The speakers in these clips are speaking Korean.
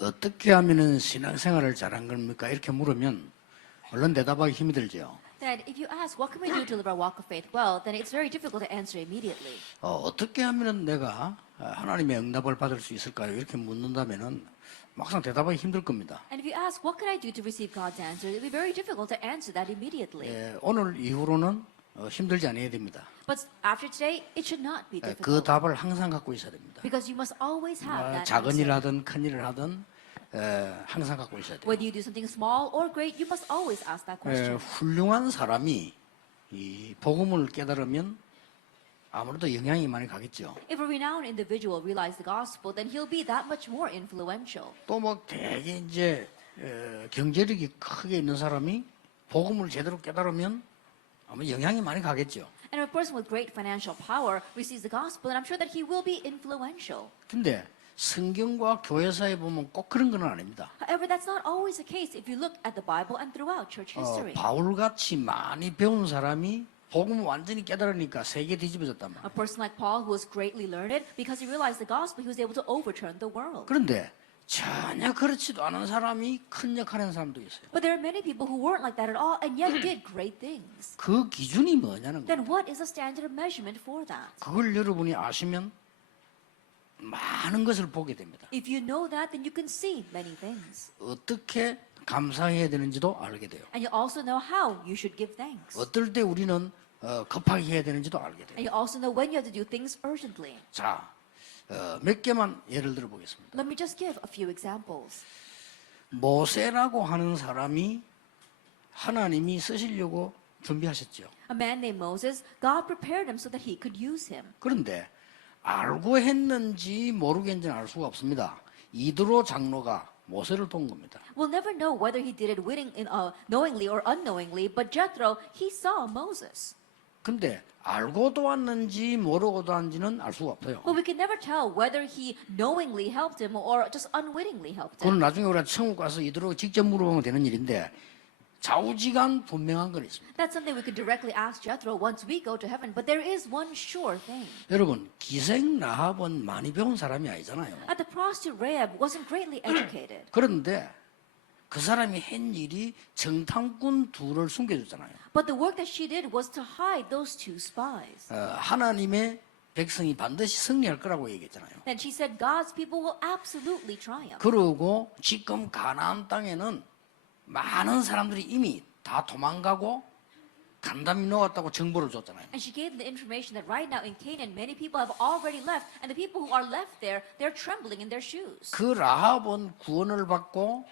어떻게 하면은 신앙생활을 잘한 겁니까? 이렇게 물으면 물론 대답하기 힘이 들죠. Then if you ask, what can we do to live our walk of faith well, then it's very difficult to answer immediately. 어떻게 하면은 내가 하나님의 응답을 받을 수 있을까요? 이렇게 묻는다면은 막상 대답하기 힘들 겁니다. And if you ask, what can I do to receive God's answer, it'll be very difficult to answer that immediately. 예, 오늘 이후로는 힘들지 않아야 됩니다. But after today, it should not be 그 difficult. 답을 항상 갖고 있어야 됩니다. Because you must always have that 작은 answer. 일 하든 큰 일을 하든 항상 갖고 있어야 돼요. Whether you do something small or great, you must always ask that question. 훌륭한 사람이 이 복음을 깨달으면 아무래도 영향이 많이 가겠죠. If a renowned individual realizes the gospel, then he'll be that much more influential. 또 뭐 되게 이제 경제력이 크게 있는 사람이 복음을 제대로 깨달으면 아마 영향이 많이 가겠죠. And if a person with great financial power receives the gospel, then I'm sure that he will be influential. 근데 성경과 교회사에 보면 꼭 그런 건 아닙니다. However, that's not always the case if you look at the Bible and throughout church history. 바울같이 많이 배운 사람이 복음을 완전히 깨달으니까 세계 뒤집어졌단 말이에요. A person like Paul, who was greatly learned, because he realized the gospel, he was able to overturn the world. 그런데 전혀 그렇지도 않은 사람이 큰 역할을 하는 사람도 있어요. But there are many people who weren't like that at all and yet did great things. 그 기준이 뭐냐는 거예요. Then what is the standard of measurement for that? 그걸 여러분이 아시면 많은 것을 보게 됩니다. If you know that, then you can see many things. 어떻게 감사해야 되는지도 알게 돼요. And you also know how you should give thanks. 어떨 때 우리는 급하게 해야 되는지도 알게 돼요. And you also know when you have to do things urgently. 자, 몇 개만 예를 들어 보겠습니다. Let me just give a few examples. 모세라고 하는 사람이 하나님이 쓰시려고 준비하셨죠. A man named Moses, God prepared him so that he could use him. 그런데 알고 했는지 모르겠는지는 알 수가 없습니다. 이드로 장로가 모세를 도운 겁니다. We'll never know whether he did it knowingly or unknowingly, but Jethro, he saw Moses. 근데 알고 도왔는지 모르고 도왔는지는 알 수가 없어요. But we can never tell whether he knowingly helped him or just unwittingly helped him. 그건 나중에 우리가 천국 가서 이드로 직접 물어보면 되는 일인데 좌우지간 분명한 건 있습니다. That's something we could directly ask Jethro once we go to heaven, but there is one sure thing. 여러분 기생 라합은 많이 배운 사람이 아니잖아요. At the prostitute Rahab wasn't greatly educated. 그런데 그 사람이 한 일이 정탐꾼 둘을 숨겨줬잖아요. But the work that she did was to hide those two spies. 하나님의 백성이 반드시 승리할 거라고 얘기했잖아요. Then she said God's people will absolutely triumph. 그러고 지금 가나안 땅에는 많은 사람들이 이미 다 도망가고 간담이 녹았다고 정보를 줬잖아요. And she gave them the information that right now in Canaan, many people have already left, and the people who are left there, they're trembling in their shoes. 그 라합은 구원을 받고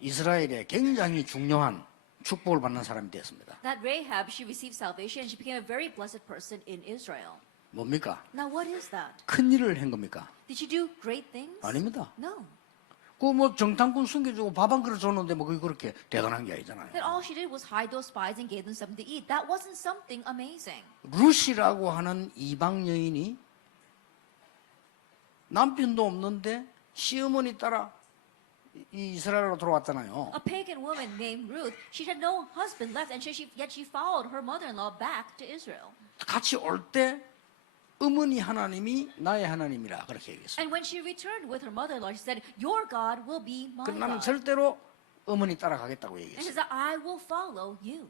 이스라엘에 굉장히 중요한 축복을 받는 사람이 되었습니다. That Rahab, she received salvation, and she became a very blessed person in Israel. 뭡니까? Now, what is that? 큰 일을 한 겁니까? Did she do great things? 아닙니다. No. 그 뭐 정탐꾼 숨겨주고 밥 한 그릇 줬는데 뭐 그게 그렇게 대단한 게 아니잖아요. That all she did was hide those spies and gave them something to eat. That wasn't something amazing. 룻이라고 하는 이방 여인이 남편도 없는데 시어머니 따라 이 이스라엘로 들어왔잖아요. A pagan woman named Ruth, she had no husband left, and yet she followed her mother-in-law back to Israel. 같이 올 때 어머니 하나님이 나의 하나님이라 그렇게 얘기했어요. And when she returned with her mother-in-law, she said, "Your God will be my 그 나는 God." 절대로 어머니 따라가겠다고 And she 얘기했어요. said, "I will follow you."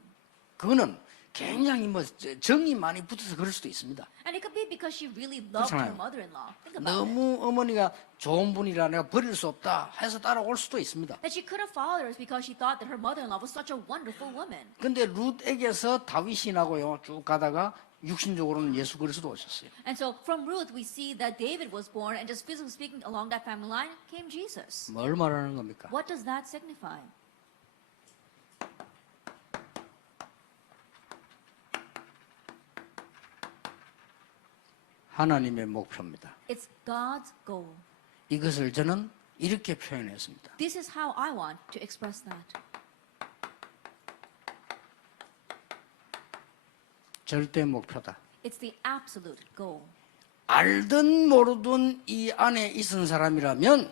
그거는 굉장히 뭐 정이 많이 붙어서 그럴 수도 있습니다. And it could be because she really loved her 그렇잖아요. mother-in-law. Think about it. 너무 어머니가 좋은 분이라 내가 버릴 수 없다 해서 따라올 수도 있습니다. That she could have followed her because she thought that her mother-in-law was such a wonderful woman. 근데 룻에게서 다윗이 나고요 쭉 가다가 육신적으로는 예수 그리스도 오셨어요. And so from Ruth, we see that David was born, and just physically speaking, along that family line came Jesus. 뭘 말하는 겁니까? What does that signify? 하나님의 목표입니다. It's God's goal. 이것을 저는 이렇게 표현했습니다. This is how I want to express that. 절대 목표다. It's the absolute goal. 알든 모르든 이 안에 있은 사람이라면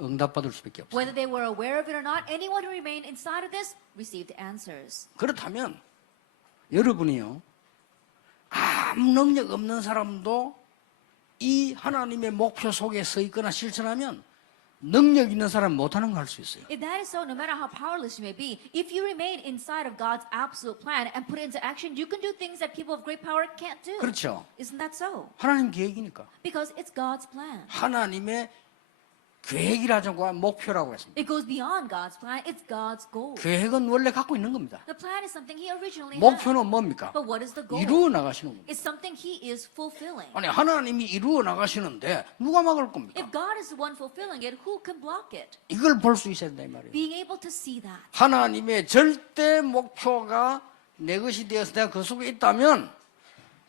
응답받을 수밖에 없어요. Whether they were aware of it or not, anyone who remained inside of this received answers. 그렇다면 여러분이요 아무 능력 없는 사람도 이 하나님의 목표 속에 서 있거나 실천하면 능력 있는 사람 못하는 거 할 수 있어요. If that is so, no matter how powerless you may be, if you remain inside of God's absolute plan and put it into action, you can do things that people of great power can't do. 그렇죠. Isn't that so? 하나님 계획이니까. Because it's God's plan. 하나님의 계획이라고 하면 목표라고 했습니다. It goes beyond God's plan. It's God's goal. 계획은 원래 갖고 있는 겁니다. The plan is something He originally had. 목표는 뭡니까? But what is the goal? 이루어 나가시는 겁니다. It's something He is fulfilling. 아니 하나님이 이루어 나가시는데 누가 막을 겁니까? If God is the one fulfilling it, who can block it? 이걸 볼 수 있어야 된다 이 말이에요. Being able to see that. 하나님의 절대 목표가 내 것이 되어서 내가 그 속에 있다면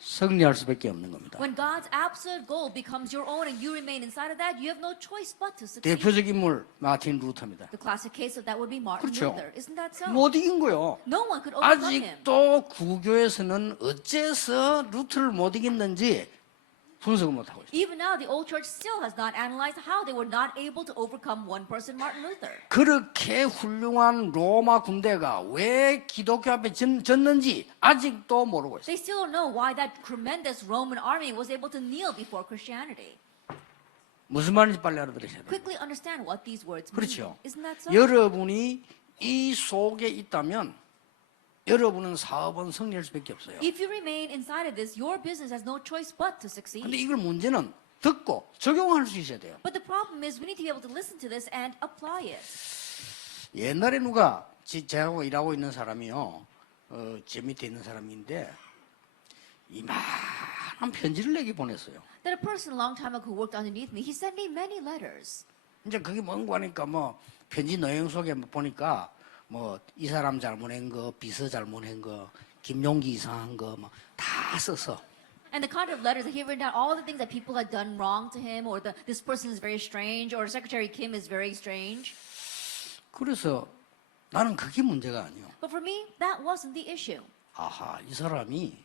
승리할 수밖에 없는 겁니다. When God's absolute goal becomes your own and you remain inside of that, you have no choice but to succeed. 대표적 인물 마틴 루터입니다. The classic case of that would be Martin 그렇죠. Luther. Isn't that so? 못 이긴 거요. No one could overcome him. 아직도 구교에서는 어째서 루터를 못 이겼는지 분석을 못 하고 있어요. Even now, the old church still has not analyzed how they were not able to overcome one person, Martin Luther. 그렇게 훌륭한 로마 군대가 왜 기독교 앞에 졌는지 아직도 모르고 있어요. They still don't know why that tremendous Roman army was able to kneel before Christianity. 무슨 말인지 빨리 알아들으셔야 돼요. Quickly understand what these words mean. 그렇죠. Isn't that so? 여러분이 이 속에 있다면 여러분은 사업은 승리할 수밖에 없어요. If you remain inside of this, your business has no choice but to succeed. 근데 이걸 문제는 듣고 적용할 수 있어야 돼요. But the problem is we need to be able to listen to this and apply it. 옛날에 누가 제하고 일하고 있는 사람이요, 제 밑에 있는 사람인데 이만한 편지를 내게 보냈어요. That a person a long time ago who worked underneath me, he sent me many letters. 이제 그게 뭔가 하니까 뭐 편지 내용 속에 보니까 뭐 이 사람 잘못한 거, 비서 잘못한 거, 김용기 이상한 거 뭐 다 써서. And the kind of letters that he written down all the things that people had done wrong to him, or this person is very strange, or Secretary Kim is very strange. 그래서 나는 그게 문제가 아니요. But for me, that wasn't the issue. 아하, 이 사람이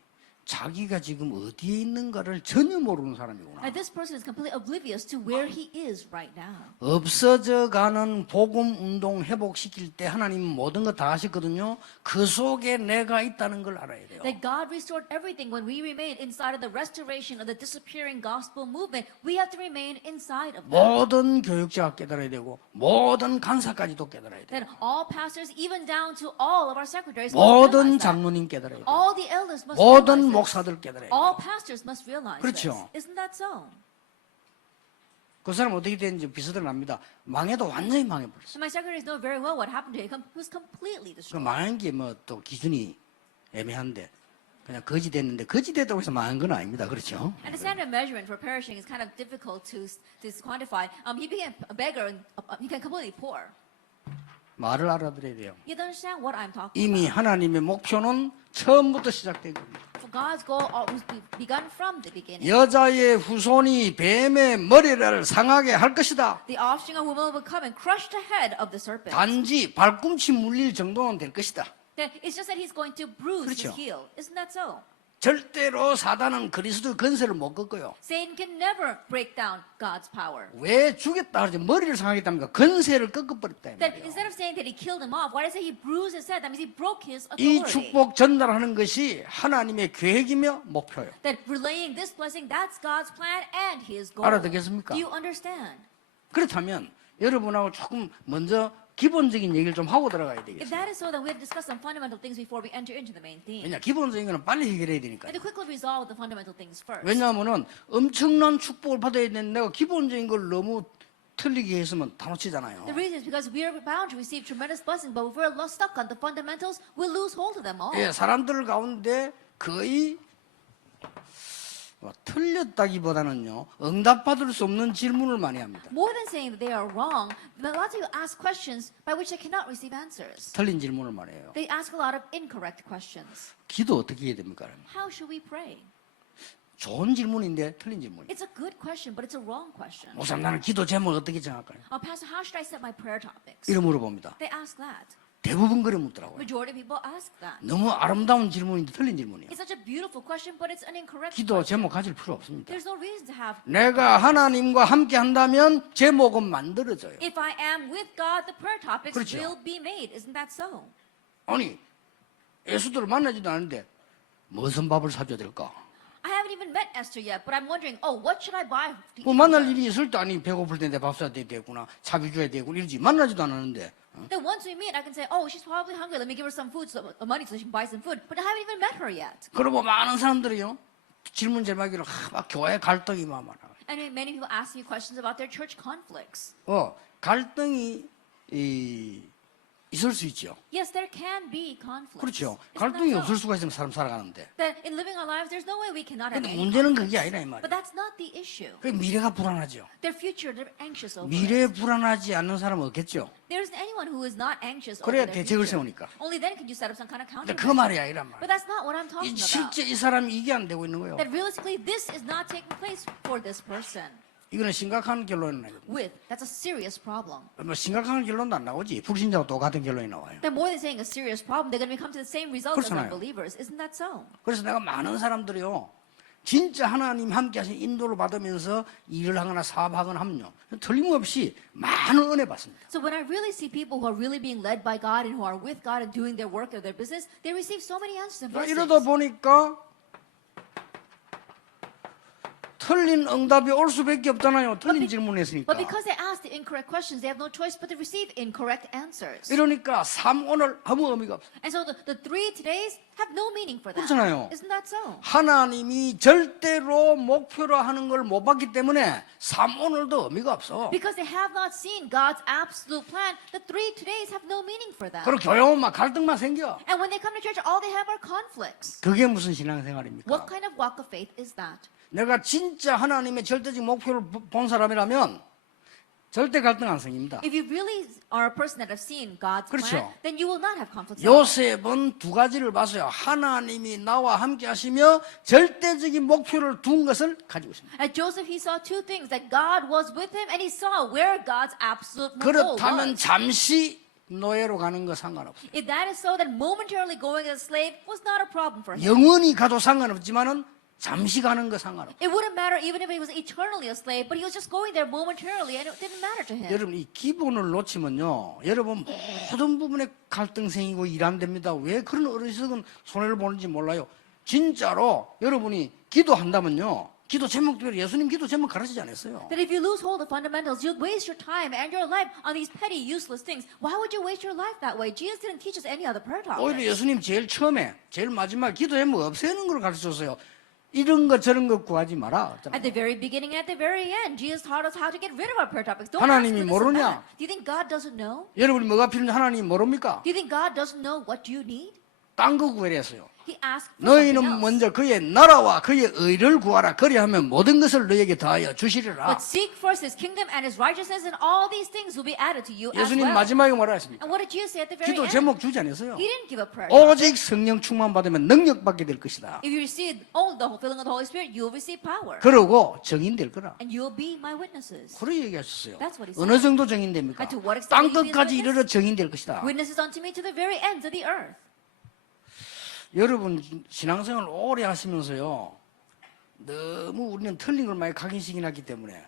자기가 지금 어디에 있는가를 전혀 모르는 사람이구나. And this person is completely oblivious to where he is right now. 없어져가는 복음 운동 회복시킬 때 하나님 모든 거 다 하셨거든요. 그 속에 내가 있다는 걸 알아야 돼요. That God restored everything when we remain inside of the restoration of the disappearing gospel movement. We have to remain inside of that. 모든 교육자가 깨달아야 되고 모든 간사까지도 깨달아야 돼요. That all pastors, even down to all of our secretaries, must 모든 realize that. 장로님 깨달아야 돼요. All the elders must 모든 realize this. 목사들 깨달아야 All 돼요. pastors must realize 그렇죠. this. Isn't that so? 그 사람 어떻게 됐는지 비슷하게 납니다. 망해도 완전히 망해버렸어요. And my secretaries know very well what happened to him. He was completely 그 destroyed. 망한 게 뭐 또 기준이 애매한데 그냥 거지 됐는데 거지 됐다고 해서 망한 건 아닙니다. 그렇죠? And the standard measurement for perishing is kind of difficult to quantify. He became a beggar and he became completely poor. 말을 알아들어야 돼요. You understand what I'm talking 이미 about? 하나님의 목표는 처음부터 시작된 겁니다. For God's goal was begun from the beginning. 여자의 후손이 뱀의 머리를 상하게 할 것이다. The offspring of woman will come and crush the head of the serpent. 단지 발꿈치 물릴 정도는 될 것이다. That it's just that he's going to bruise 그렇죠. his heel. Isn't that so? 절대로 사단은 그리스도의 건세를 못 꺾어요. Satan can never break down God's power. 왜 죽였다 그러지? 머리를 상하겠답니까? 건세를 꺾어버렸다. 이 That 말이에요. instead of saying that he killed him off, why did I say he bruised his head? That means he broke his 이 authority. 축복 전달하는 것이 하나님의 계획이며 목표예요. That relaying this blessing, that's God's plan and his goal. 알아듣겠습니까? Do you understand? 그렇다면 여러분하고 조금 먼저 기본적인 얘기를 좀 하고 들어가야 If 되겠어요. that is so, then we have to discuss some fundamental things before we enter into the main theme. 왜냐? 기본적인 거는 빨리 해결해야 We 되니까요. have to quickly resolve the fundamental things first. 왜냐하면은 엄청난 축복을 받아야 되는데 내가 기본적인 걸 너무 틀리게 했으면 다 놓치잖아요. The reason is because we are bound to receive tremendous blessings, but if we're stuck on the fundamentals, we'll lose hold of them all. 예, 사람들 가운데 거의 뭐 틀렸다기보다는요 응답받을 수 없는 질문을 많이 합니다. More than saying that they are wrong, a lot of people ask questions by which they cannot receive answers. 틀린 질문을 많이 해요. They ask a lot of incorrect questions. 기도 어떻게 해야 됩니까? How should we pray? 좋은 질문인데 틀린 질문이에요. It's a good question, but it's a wrong question. 목사님 나는 기도 제목을 어떻게 정할까요? Pastor, how should I set my prayer topics? 이런 물어봅니다. They ask that. 대부분 그래 묻더라고요. Majority of people ask that. 너무 아름다운 질문인데 틀린 질문이에요. It's such a beautiful question, but it's an incorrect 기도 question. 제목 가질 필요 없습니다. There's no reason to have. 내가 하나님과 함께 한다면 제목은 만들어져요. If I am with God, the prayer topics 그렇죠. will be made. Isn't that so? 아니 예수들을 만나지도 않는데 무슨 밥을 사줘야 될까? I haven't even met Esther yet, but I'm wondering, oh, what should I buy to 뭐 eat 만날 with her? 일이 있을 때 아니 배고플 텐데 밥 사야 되겠구나 차비 줘야 되겠구나 이러지 만나지도 않았는데 Then once we meet, I can say, oh, she's probably hungry. Let me give her some food, money so she can buy some food. But I haven't even met her yet. 그러고 많은 사람들이요 질문 제목으로 막 교회 갈등이 막 많아. And many people ask me questions about their church conflicts. 갈등이 있을 수 있죠. Yes, there can be conflicts. 그렇죠. Isn't 갈등이 that so? 없을 수가 있으면 사람 살아가는데. That in living our lives, there's no way we cannot have 근데 any 문제는 conflicts. 그게 아니라 이 말이에요. But that's not the issue. 그 미래가 불안하죠. Their future, they're anxious over 미래에 it. 불안하지 않는 사람은 없겠죠. There isn't anyone who is not anxious over 그래야 their 대책을 future. 세우니까. Only then can you set up some kind of 근데 countermeasure. 그 말이 아니란 But 말이에요. that's not what I'm talking about. 실제 이 사람이 이게 안 되고 있는 거예요. That realistically, this is not taking place for this person. 이거는 심각한 결론이 나요. That's a serious problem. 뭐 심각한 결론도 안 나오지. 불신자와 똑같은 결론이 나와요. Then more than saying a serious problem, they're going to come to the same results as 그렇잖아요. unbelievers. Isn't that so? 그래서 내가 많은 사람들이요. 진짜 하나님 함께 하신 인도를 받으면서 일을 하거나 사업하거나 하면요. 틀림없이 많은 은혜 받습니다. So when I really see people who are really being led by God and who are with God and doing their work or their business, they receive so many answers and blessings. 이러다 보니까 틀린 응답이 올 수밖에 없잖아요. 틀린 질문했으니까. But because they ask the incorrect questions, they have no choice but to receive incorrect answers. 이러니까 삶 오늘 아무 의미가 없어요. And so the three todays have no meaning for that. 그렇잖아요. Isn't that so? 하나님이 절대로 목표로 하는 걸 못 봤기 때문에 삶 오늘도 의미가 없어. Because they have not seen God's absolute plan, the three todays have no meaning for them. 그리고 교회 오면 막 갈등만 생겨. And when they come to church, all they have are conflicts. 그게 무슨 신앙생활입니까? What kind of walk of faith is that? 내가 진짜 하나님의 절대적 목표를 본 사람이라면 절대 갈등 안 생깁니다. If you really are a person that have seen God's 그렇죠. plan, then you will not have conflicts. at all. 요셉은 두 가지를 봤어요. 하나님이 나와 함께 하시며 절대적인 목표를 둔 것을 가지고 있습니다. At Joseph, he saw two things: that God was with him, and he saw where God's absolute goal 그렇다면 was. 잠시 노예로 가는 거 상관없어요. If that is so, then momentarily going as a slave was not a problem for him. 영원히 가도 상관없지만은 잠시 가는 거 상관없어요. It wouldn't matter even if he was eternally a slave, but he was just going there momentarily, and it didn't matter to him. 여러분 이 기본을 놓치면요. 여러분 모든 부분에 갈등 생기고 일 안 됩니다. 왜 그런 어리석은 손해를 보는지 몰라요. 진짜로 여러분이 기도한다면요. 기도 제목대로 예수님 기도 제목 가르치지 않았어요. That if you lose hold of fundamentals, you'll waste your time and your life on these petty, useless things. Why would you waste your life that way? Jesus didn't teach us any other prayer 오히려 topics. 예수님 제일 처음에 제일 마지막 기도 제목 없애는 걸 가르쳤어요. 이런 것 저런 것 구하지 마라. At the very beginning and at the very end, Jesus taught us how to get rid of our prayer topics. Don't ask 하나님이 for this and 모르냐? that. Do you think God doesn't know? 여러분이 뭐가 필요한지 하나님 모릅니까? Do you think God doesn't know what you need? 딴 거 구해랬어요. He asked for something 너희는 else. 먼저 그의 나라와 그의 의를 구하라. 그리하면 모든 것을 너희에게 더하여 주시리라. But seek first His kingdom and His righteousness, and all these things will be added to you as 예수님 well. 마지막에 뭐라 했습니까? And what did Jesus say at the very 기도 end? 제목 주지 않았어요. He didn't give a prayer topic. 오직 성령 충만 받으면 능력 받게 될 것이다. If you receive only the filling of the Holy Spirit, you will receive power, 그러고 증인될 거라. and you will be my witnesses. 그렇게 얘기하셨어요. That's what he said. 어느 정도 증인됩니까? And to what extent 땅 will you be 끝까지 his 이르러 증인될 것이다. Witnesses unto me to the very ends of the earth. 여러분 신앙생활 오래 하시면서요. 너무 우리는 틀린 걸 많이 각인시켜놨기 때문에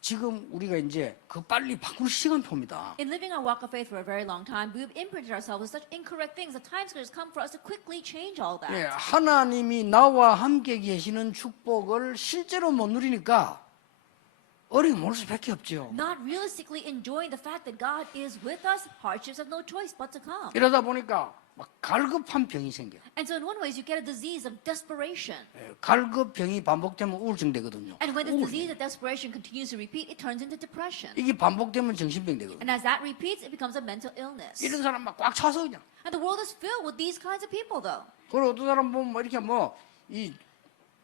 지금 우리가 이제 그 빨리 바꿀 시간표입니다. In living our walk of faith for a very long time, we've imprinted ourselves with such incorrect things. The time has come for us to quickly change all that. 예, 하나님이 나와 함께 계시는 축복을 실제로 못 누리니까 어려움 올 수밖에 없죠. Not realistically enjoying the fact that God is with us, hardships have no choice but to come. 이러다 보니까 막 갈급한 병이 생겨. And so in one way, you get a disease of desperation. 예, 갈급병이 반복되면 우울증 되거든요. And when the disease of desperation continues to repeat, it turns into depression. 이게 반복되면 정신병 되거든요. And as that repeats, it becomes a mental illness. 이런 사람 막 꽉 차서 그냥. And the world is filled with these kinds of people, though. 그리고 어떤 사람 보면 뭐 이렇게 이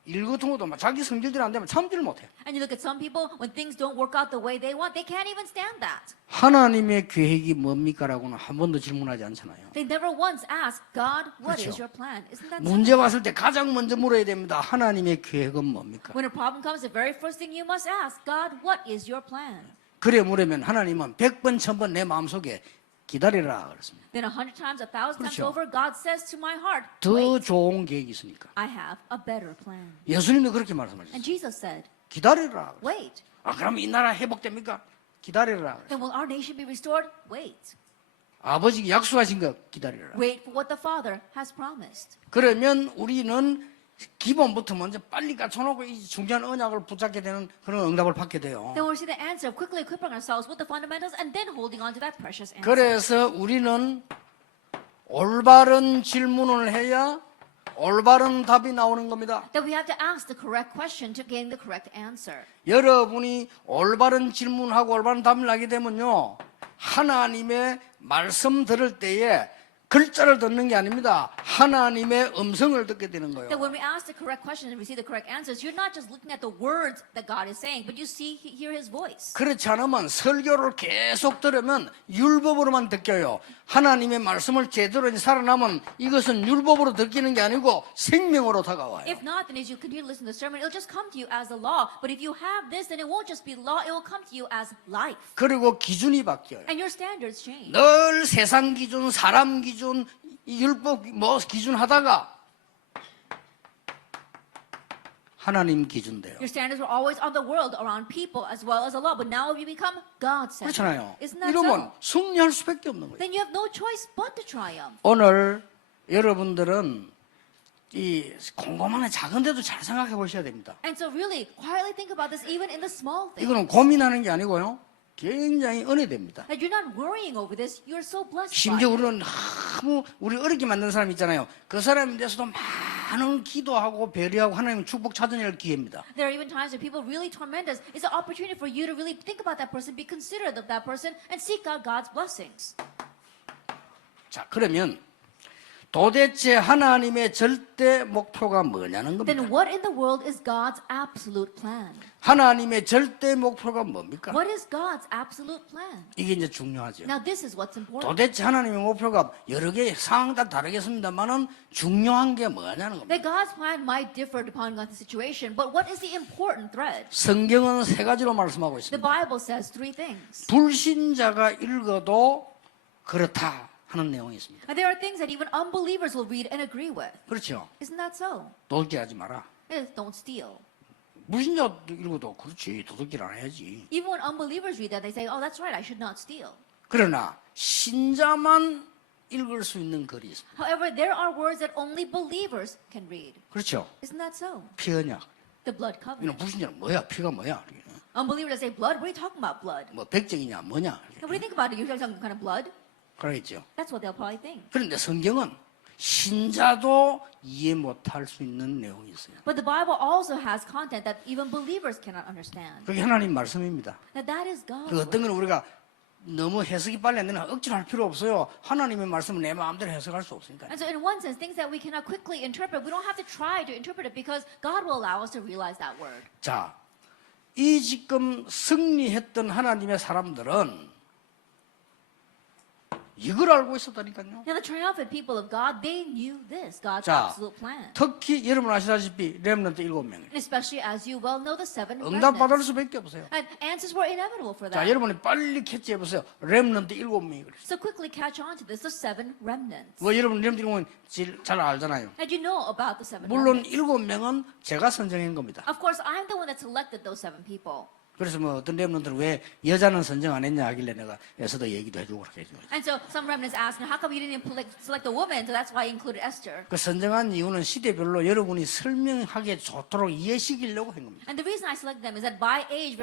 일 같은 것도 막 자기 성질대로 안 되면 참지를 못해. And you look at some people, when things don't work out the way they want, they can't even stand that. 하나님의 계획이 뭡니까라고는 한 번도 질문하지 않잖아요. They never once ask God, what 그렇죠. is your plan? Isn't that so? 문제 왔을 때 가장 먼저 물어야 됩니다. 하나님의 계획은 뭡니까? When a problem comes, the very first thing you must ask, God, what is your plan? 그래 물으면 하나님은 100번 1000번 내 마음속에 기다리라 그랬습니다. Then 100 times, 1000 times 그렇죠. over, God says to my heart, 더 wait, 좋은 계획이 있으니까. I have a better plan. 예수님도 그렇게 And 말씀하셨어요. Jesus said, 기다리라. wait. 그럼 이 나라 회복됩니까? 기다리라. Then will our nation be restored? Wait. 아버지가 약속하신 거 기다리라. Wait for what the Father has promised. 그러면 우리는 기본부터 먼저 빨리 갖춰놓고 이 중요한 언약을 붙잡게 되는 그런 응답을 받게 돼요. Then we'll see the answer of quickly equipping ourselves with the fundamentals and then holding on to that precious answer. 그래서 우리는 올바른 질문을 해야 올바른 답이 나오는 겁니다. That we have to ask the correct question to gain the correct answer. 여러분이 올바른 질문하고 올바른 답을 하게 되면요, 하나님의 말씀 들을 때에 글자를 듣는 게 아닙니다. 하나님의 음성을 듣게 되는 거예요. That when we ask the correct question and receive the correct answers, you're not just looking at the words that God is saying, but you hear His voice. 그렇지 않으면 설교를 계속 들으면 율법으로만 듣겨요. 하나님의 말씀을 제대로 살아나면 이것은 율법으로 듣기는 게 아니고 생명으로 다가와요. If not, then as you continue to listen to the sermon, it'll just come to you as a law. But if you have this, then it won't just be law, it will come to you as life. 그리고 기준이 바뀌어요. And your standards change. 늘 세상 기준, 사람 기준, 율법 뭐 기준 하다가 하나님 기준 돼요. Your standards were always on the world, around people, as well as the law. But now you become God-centered. 그렇잖아요. Isn't that 이러면 so? 승리할 수밖에 없는 거예요. Then you have no choice but to triumph. 오늘 여러분들은 이 곰곰한 작은 데도 잘 생각해 보셔야 됩니다. And so really, quietly think about this even in the small things. 이거는 고민하는 게 아니고요, 굉장히 은혜됩니다. That you're not worrying over this, you're so blessed by 심지어 it. 우리는 너무 우리 어렵게 만든 사람 있잖아요. 그 사람에 대해서도 많은 기도하고 배려하고 하나님의 축복 찾아낼 기회입니다. There are even times when people really torment us. It's an opportunity for you to really think about that person, be considerate of that person, and seek out God's blessings. 자, 그러면 도대체 하나님의 절대 목표가 뭐냐는 겁니다. Then what in the world is God's absolute plan? 하나님의 절대 목표가 뭡니까? What is God's absolute plan? 이게 이제 중요하죠. Now this is what's important. 도대체 하나님의 목표가 여러 개 상황 다 다르겠습니다만은 중요한 게 뭐냐는 겁니다. That God's plan might differ depending on the situation, but what is the important thread? 성경은 세 가지로 말씀하고 The 있습니다. Bible says three things. 불신자가 읽어도 그렇다 하는 내용이 있습니다. And there are things that even unbelievers will read and agree with. 그렇죠. Isn't that so? 도둑질 하지 마라. It is, don't steal. 불신자 읽어도 그렇지, 도둑질 안 해야지. Even when unbelievers read that, they say, oh, that's right, I should not steal. 그러나 신자만 읽을 수 있는 글이 있습니다. However, there are words that only believers can read. 그렇죠. Isn't that so? 피언약. The blood 이는 covenant. 불신자는 뭐야? 피가 뭐야? Unbelievers say, blood? What are you talking about, blood? 뭐 백정이냐 뭐냐? What do you think about it? You're talking kind of blood? 그러겠죠. That's what they'll probably think. 그런데 성경은 신자도 이해 못할 수 있는 내용이 있어요. But the Bible also has content that even believers cannot understand. 그게 하나님 말씀입니다. That is God's 그 word. 어떤 건 우리가 너무 해석이 빨리 안 되는 억지로 할 필요 없어요. 하나님의 말씀은 내 마음대로 해석할 수 없으니까. And so in one sense, things that we cannot quickly interpret, we don't have to try to interpret it because God will allow us to realize that word. 자, 이 지금 승리했던 하나님의 사람들은 이걸 알고 있었다니까요. Now the triumphant people of God, they knew this, God's 자, absolute plan. 특히 여러분 아시다시피 렘넌트 7명. And especially as you well know the seven 응답 받을 remnants. 수밖에 없어요. And answers were inevitable for 자, that. 여러분이 빨리 캐치해 보세요. 렘넌트 7명이 그랬어요. So quickly catch on to this, the seven remnants. 뭐 여러분 렘넌트 7명 잘 알잖아요. And you know about the seven 물론 remnants. 7명은 제가 선정한 겁니다. Of course, I'm the one that selected those seven people. 그래서 뭐 어떤 렘넌트는 왜 여자는 선정 안 했냐 하길래 내가 에스더 얘기도 해주고 그렇게 해주고. And so some remnants asked, how come you didn't select a woman? So that's why I included Esther. 그 선정한 이유는 시대별로 여러분이 설명하기 좋도록 이해시키려고 한 겁니다. And the reason I selected them is that by age,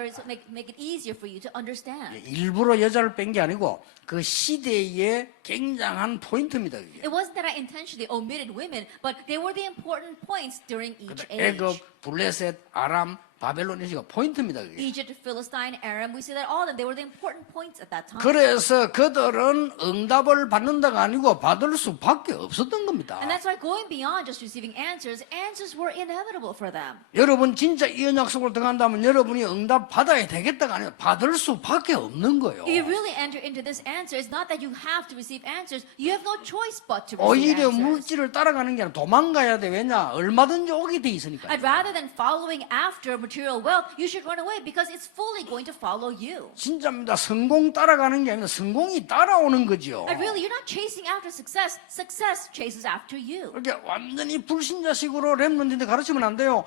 make it easier for you to understand. 일부러 여자를 뺀 게 아니고 그 시대의 굉장한 포인트입니다. 그게. It wasn't that I intentionally omitted women, but they were the important points during each 애굽, age. 블레셋, 아람, 바벨론 이시가 포인트입니다. 그게. Egypt, Philistine, Aram, we see that all of them, they were the important points at that time. 그래서 그들은 응답을 받는다가 아니고 받을 수밖에 없었던 겁니다. And that's why going beyond just receiving answers, answers were inevitable for them. 여러분 진짜 이 언약속으로 들어간다면 여러분이 응답 받아야 되겠다가 아니라 받을 수밖에 없는 거예요. If you really enter into this answer, it's not that you have to receive answers, you have no choice but to receive 오히려 answers. 물질을 따라가는 게 아니라 도망가야 돼. 왜냐? 얼마든지 오게 돼 있으니까. And rather than following after material wealth, you should run away because it's fully going to follow you. 진짜입니다. 성공 따라가는 게 아니라 성공이 따라오는 거죠. And really, you're not chasing after success. Success chases after you. 그렇게 완전히 불신자식으로 렘넌트인데 가르치면 안 돼요.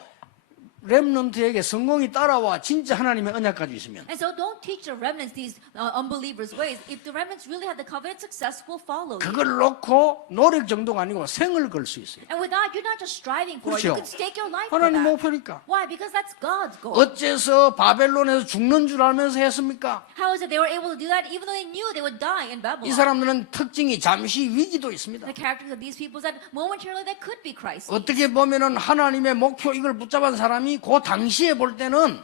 렘넌트에게 성공이 따라와 진짜 하나님의 언약 가지고 있으면 And so don't teach the remnants these unbelievers' ways. If the remnants really have the covenant success, will follow you. 그걸 놓고 노력 정도가 아니고 생을 걸 수 있어요. And with that, you're not just striving for it. You 그렇죠. can stake your life for 하나님 that. 목표니까. Why? Because that's God's goal. 어째서 바벨론에서 죽는 줄 알면서 했습니까? How is it they were able to do that even though they knew they would die in 이 Babylon? 사람들은 특징이 잠시 위기도 있습니다. The characters of these people is that momentarily there could be crisis. 어떻게 보면은 하나님의 목표 이걸 붙잡은 사람이 그 당시에 볼 때는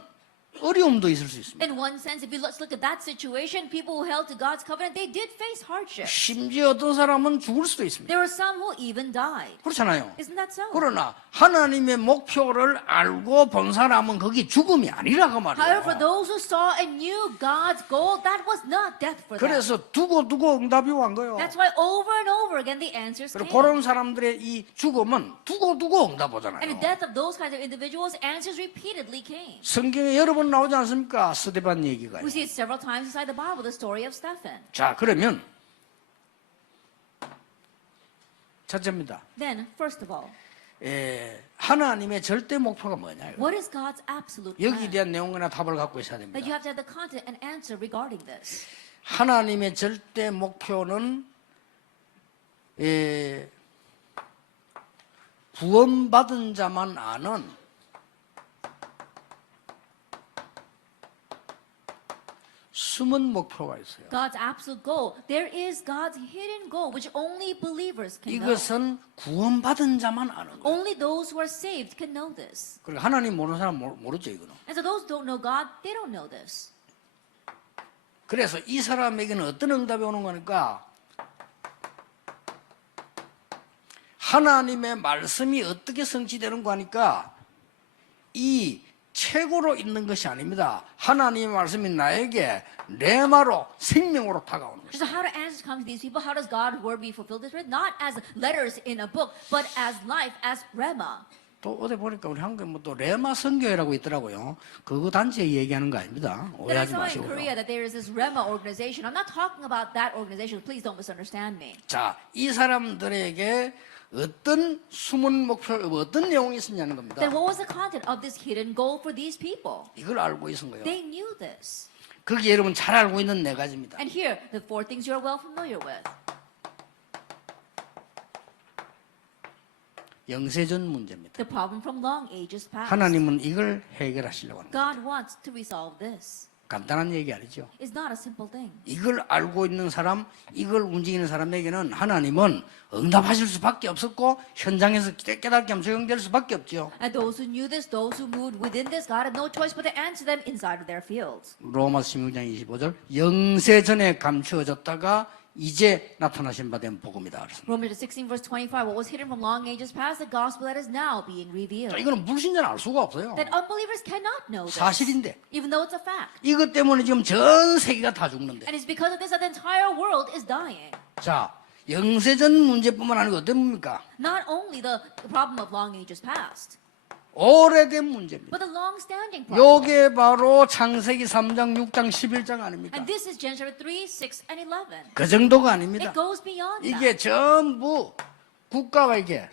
어려움도 있을 수 있습니다. In one sense, if you let's look at that situation, people who held to God's covenant, they did face hardship. 심지어 어떤 사람은 죽을 수도 있습니다. There were some who even died. 그렇잖아요. Isn't that so? 그러나 하나님의 목표를 알고 본 사람은 거기 죽음이 아니라고 However, for 말이에요. those who saw and knew God's goal, that was not death for them. 그래서 두고 응답이 온 거예요. That's why over and over again the answers 그리고 came. 그런 사람들의 이 죽음은 두고 응답 And the 오잖아요. death of those kinds of individuals, answers repeatedly came. 성경에 여러 번 나오지 않습니까? 스데반 얘기가. We see it several times inside the Bible, the story of Stephen. 자, 그러면 첫째입니다. Then, first of all, 하나님의 절대 목표가 뭐냐? what is God's absolute 여기에 plan? 대한 내용이나 답을 갖고 있어야 That 됩니다. you have to have the content and answer regarding this. 하나님의 절대 목표는 구원받은 자만 아는 숨은 목표가 있어요. God's absolute goal. There is God's hidden goal, which only believers can know. 이것은 구원받은 자만 아는 거예요. Only those who are saved can know this. 그리고 하나님 모르는 사람 모르죠, 이거는. And so those who don't know God, they don't know this. 그래서 이 사람에게는 어떤 응답이 오는 거니까 하나님의 말씀이 어떻게 성취되는 거니까 이 책으로 있는 것이 아닙니다. 하나님의 말씀이 나에게 레마로 생명으로 다가오는 것입니다. So how do answers come to these people? How does God's word be fulfilled this way? Not as letters in a book, but as life, as rema. 또 어디 보니까 우리 한국에 뭐 또 레마 선교회라고 있더라고요. 그거 단체 얘기하는 거 아닙니다. Then I 오해하지 saw in 마시고요. Korea that there is this rema organization. I'm not talking about that organization. Please don't misunderstand me. 자, 이 사람들에게 어떤 숨은 목표, 어떤 내용이 있었냐는 겁니다. Then what was the content of this hidden goal for these people? 이걸 알고 있은 거예요. They knew this. 그게 여러분 잘 알고 있는 네 가지입니다. And here, the four things you're well familiar with. 영세전 문제입니다. The problem from long ages past. 하나님은 이걸 해결하시려고 합니다. God wants to resolve this. 간단한 얘기 아니죠. It's not a simple thing. 이걸 알고 있는 사람, 이걸 움직이는 사람에게는 하나님은 응답하실 수밖에 없었고 현장에서 깨닫게 하면 적용될 수밖에 없죠. And those who knew this, those who moved within this, God had no choice but to answer them inside of their fields. 로마서 16장 25절 영세전에 감추어졌다가 이제 나타나신 바 된 복음이다. 그랬습니다. Romans 16 verse 25, what was hidden from long ages past, the gospel that is now being revealed. 자, 이거는 불신자는 알 수가 없어요. That unbelievers cannot know this. 사실인데 Even though it's a fact. 이것 때문에 지금 전 세계가 다 죽는데. And it's because of this that the entire world is dying. 자, 영세전 문제뿐만 아니고 어떤 문제입니까? Not only the problem of long ages past, 오래된 문제입니다. but the long-standing problem. 요게 바로 창세기 3장, 6장, 11장 아닙니까? And this is Genesis 3, 6, and 11. 그 정도가 아닙니다. It goes beyond that. 이게 전부 국가가 이게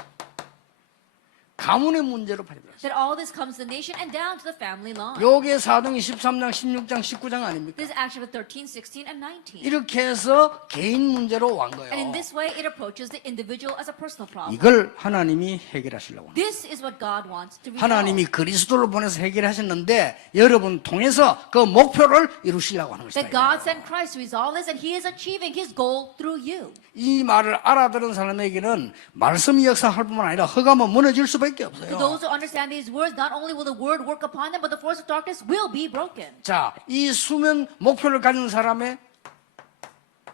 가문의 문제로 발휘했어요. That all this comes to the nation and down to the family line. 요게 사도행전 13장, 16장, 19장 아닙니까? This is Acts chapter 13, 16, and 19. 이렇게 해서 개인 문제로 완 And in 거예요. this way, it approaches the individual as a personal problem. 이걸 하나님이 해결하시려고 합니다. This is what God wants to resolve. 하나님이 그리스도를 보내서 해결하셨는데 여러분 통해서 그 목표를 이루시려고 하는 That 것이다. God sent Christ to resolve this, and He is achieving His goal through you. 이 말을 알아들은 사람에게는 말씀이 역사할 뿐만 아니라 허감은 무너질 수밖에 To 없어요. those who understand these words, not only will the word work upon them, but the force of darkness will be broken. 자, 이 수면 목표를 가진 사람의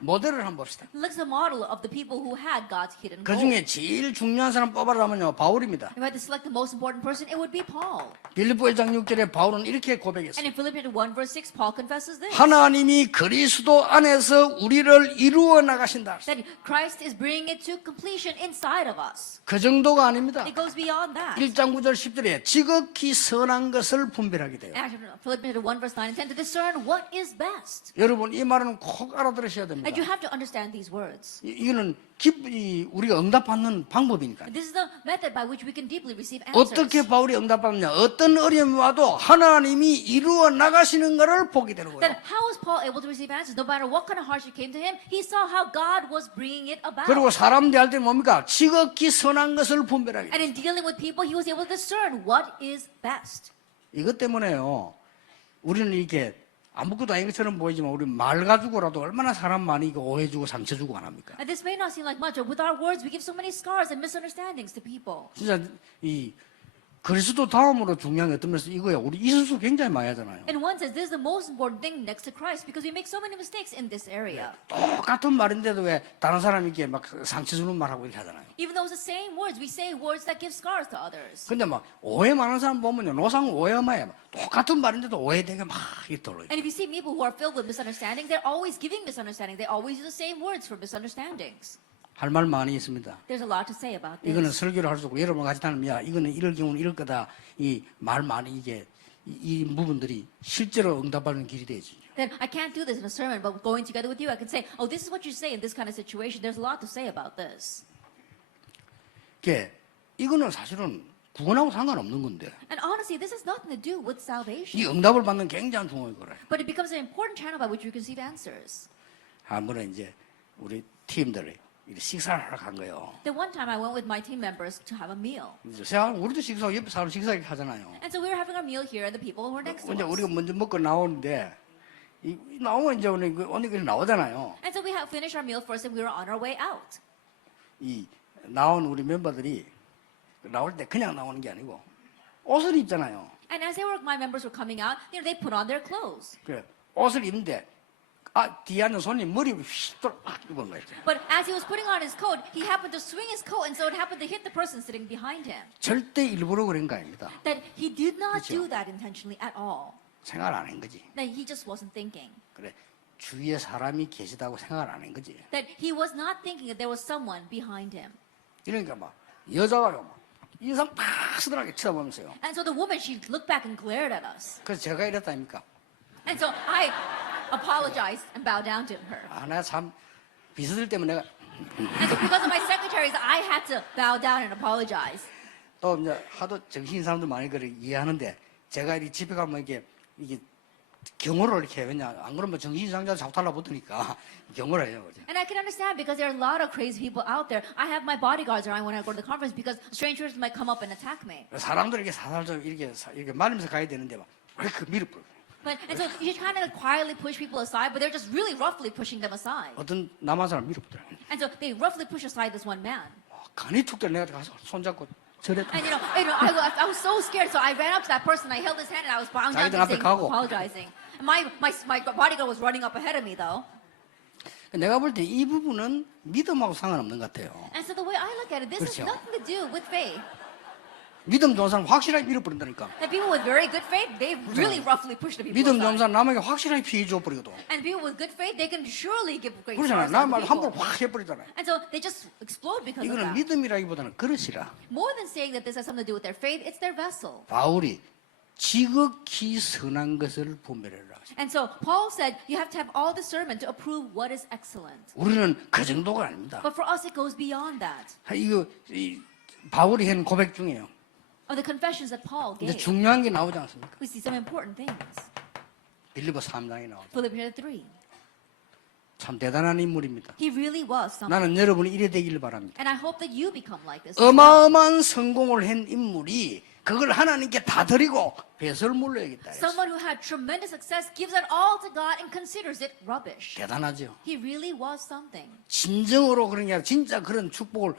모델을 한번 봅시다. Look at the model of the people who had God's hidden 그 goal. 중에 제일 중요한 사람 뽑아라면요 바울입니다. If I had to select the most important person, it would be Paul. 빌립보 1장 6절에 바울은 이렇게 And 고백했어요. in Philippians 1 verse 6, Paul confesses this. 하나님이 그리스도 안에서 우리를 이루어 나가신다. That Christ is bringing it to completion inside of us. 그 정도가 아닙니다. It goes beyond that. 1장 9절 10절에 지극히 선한 것을 분별하게 돼요. Actually, Philippians 1 verse 9 and 10 to discern what is best. 여러분 이 말은 꼭 알아들으셔야 됩니다. And you have to understand these words. 이거는 우리가 응답받는 방법이니까. This is the method by which we can deeply receive 어떻게 answers. 바울이 응답받느냐? 어떤 어려움이 와도 하나님이 이루어 나가시는 것을 보게 되는 Then 거예요. how was Paul able to receive answers? No matter what kind of hardship came to him, he saw how God was bringing it about. 그리고 사람 대할 때는 뭡니까? 지극히 선한 것을 분별하게 And 돼요. in dealing with people, he was able to discern what is best. 이것 때문에요. 우리는 이렇게 아무것도 아닌 것처럼 보이지만 우리 말 가지고라도 얼마나 사람 많이 이거 오해주고 상처주고 안 합니까? And this may not seem like much, but with our words, we give so many scars and misunderstandings to people. 진짜 이 그리스도 다음으로 중요한 게 어떤 면에서 이거야. 우리 이수수 굉장히 많이 하잖아요. And one says this is the most important thing next to Christ because we make so many mistakes in this area. 똑같은 말인데도 왜 다른 사람에게 막 상처 주는 말하고 이렇게 하잖아요. Even though it's the same words, we say words that give scars to others. 근데 막 오해 많은 사람 보면요. 노상 오해마야. 똑같은 말인데도 오해되게 막 이렇게 돌아요. And if you see people who are filled with misunderstandings, they're always giving misunderstanding. They always use the same words for misunderstandings. 할 말 많이 있습니다. There's a lot to say about 이거는 this. 설교를 할 수 없고 여러분 같이 다니면 야 이거는 이럴 경우는 이럴 거다. 이 말 많이 이게 이 부분들이 실제로 응답하는 길이 되지. Then I can't do this in a sermon, but going together with you, I can say, oh, this is what you say in this kind of situation. There's a lot to say about this. 이거는 사실은 구원하고 상관없는 건데 And honestly, this has nothing to do with 이 salvation. 응답을 받는 굉장한 중요한 거래. But it becomes an important channel by which we receive answers. 한 번에 이제 우리 팀들이 이렇게 식사를 하러 간 거예요. Then one time I went with my team members to have a meal. 이제 생각 우리도 식사 옆에 사람 식사 이렇게 하잖아요. And so we were having our meal here and the people who were next to 이제 우리가 us. 먼저 먹고 나오는데 나오면 이제 언니 그 나오잖아요. And so we had finished our meal first and we were on our way out. 이 나온 우리 멤버들이 나올 때 그냥 나오는 게 아니고 옷을 입잖아요. And as my members were coming out, they put on their clothes. 그래 옷을 입는데 뒤에 앉은 손님 머리 휙 돌아 입은 거예요. But as he was putting on his coat, he happened to swing his coat, and so it happened to hit the person sitting behind him. 절대 일부러 그런 거 아닙니다. That he did not 그렇죠. do that intentionally at all. 생각 안 한 거지. That he just wasn't thinking. 그래 주위에 사람이 계시다고 생각 안 한 거지. That he was not thinking that there was someone behind him. 이러니까 막 여자가 막 인상 팍 쓰더라게 쳐다보면서요. And so the woman, she looked back and glared at us. 그래서 제가 이랬다니까. And so I apologized and bowed down to her. 내가 참 비서들 때문에 내가 And so because of my secretaries, I had to bow down and apologize. 또 이제 하도 정신 사람들 많이 그걸 이해하는데 제가 이 집에 가면 이게 경호를 이렇게 해. 왜냐 안 그러면 정신 이상자 자꾸 달라붙으니까 경호를 해요. 그죠? And I can understand because there are a lot of crazy people out there. I have my bodyguards around when I go to the conference because strangers might come up and attack me. 사람들에게 살살 좀 이렇게 말리면서 가야 되는데 막그 밀어버려. And so you kind of quietly push people aside, but they're just really roughly pushing them aside. 어떤 남한 사람 밀어버려. And so they roughly push aside this one man. 간이 툭 내가 가서 손잡고 저랬다. And I was so scared, so I ran up to that person, I held his hand, and I was bowing down 자기들 to 앞에 him, 가고. apologizing. And my bodyguard was running up ahead of me, though. 내가 볼 때 이 부분은 믿음하고 상관없는 것 같아요. And so the way I look at it, this has 그렇죠. nothing to do with faith. 믿음 좋은 사람 확실하게 밀어버린다니까. And people with very good faith, they really roughly push the people 믿음 좋은 aside. 사람 남에게 확실하게 피해 줘버리거든. And people with good faith, they can surely give great 그렇잖아요. scars to 나말 other 함부로 people. 확 해버리잖아요. And so they just explode because of 이거는 that. 믿음이라기보다는 그릇이라. More than saying that this has something to do with their faith, it's their vessel. 바울이 지극히 선한 것을 분별해라. And so Paul said you have to have all discernment to approve what is excellent. 우리는 그 정도가 아닙니다. But for us, it goes beyond that. 바울이 한 고백 중에요. Of the confessions that Paul 근데 gave, 중요한 게 나오지 않습니까? we see some important things. 빌리보 3장에 나오죠. Philippians 3. 참 대단한 인물입니다. He really was something. 나는 여러분이 이래 되기를 바랍니다. And I hope that you become like this. as well. 어마어마한 성공을 한 인물이 그걸 하나님께 다 드리고 배설 물러야겠다. Someone who had tremendous success gives it all to God and considers it rubbish. 대단하죠. He really was something. 진정으로 그런 게 아니라 진짜 그런 축복을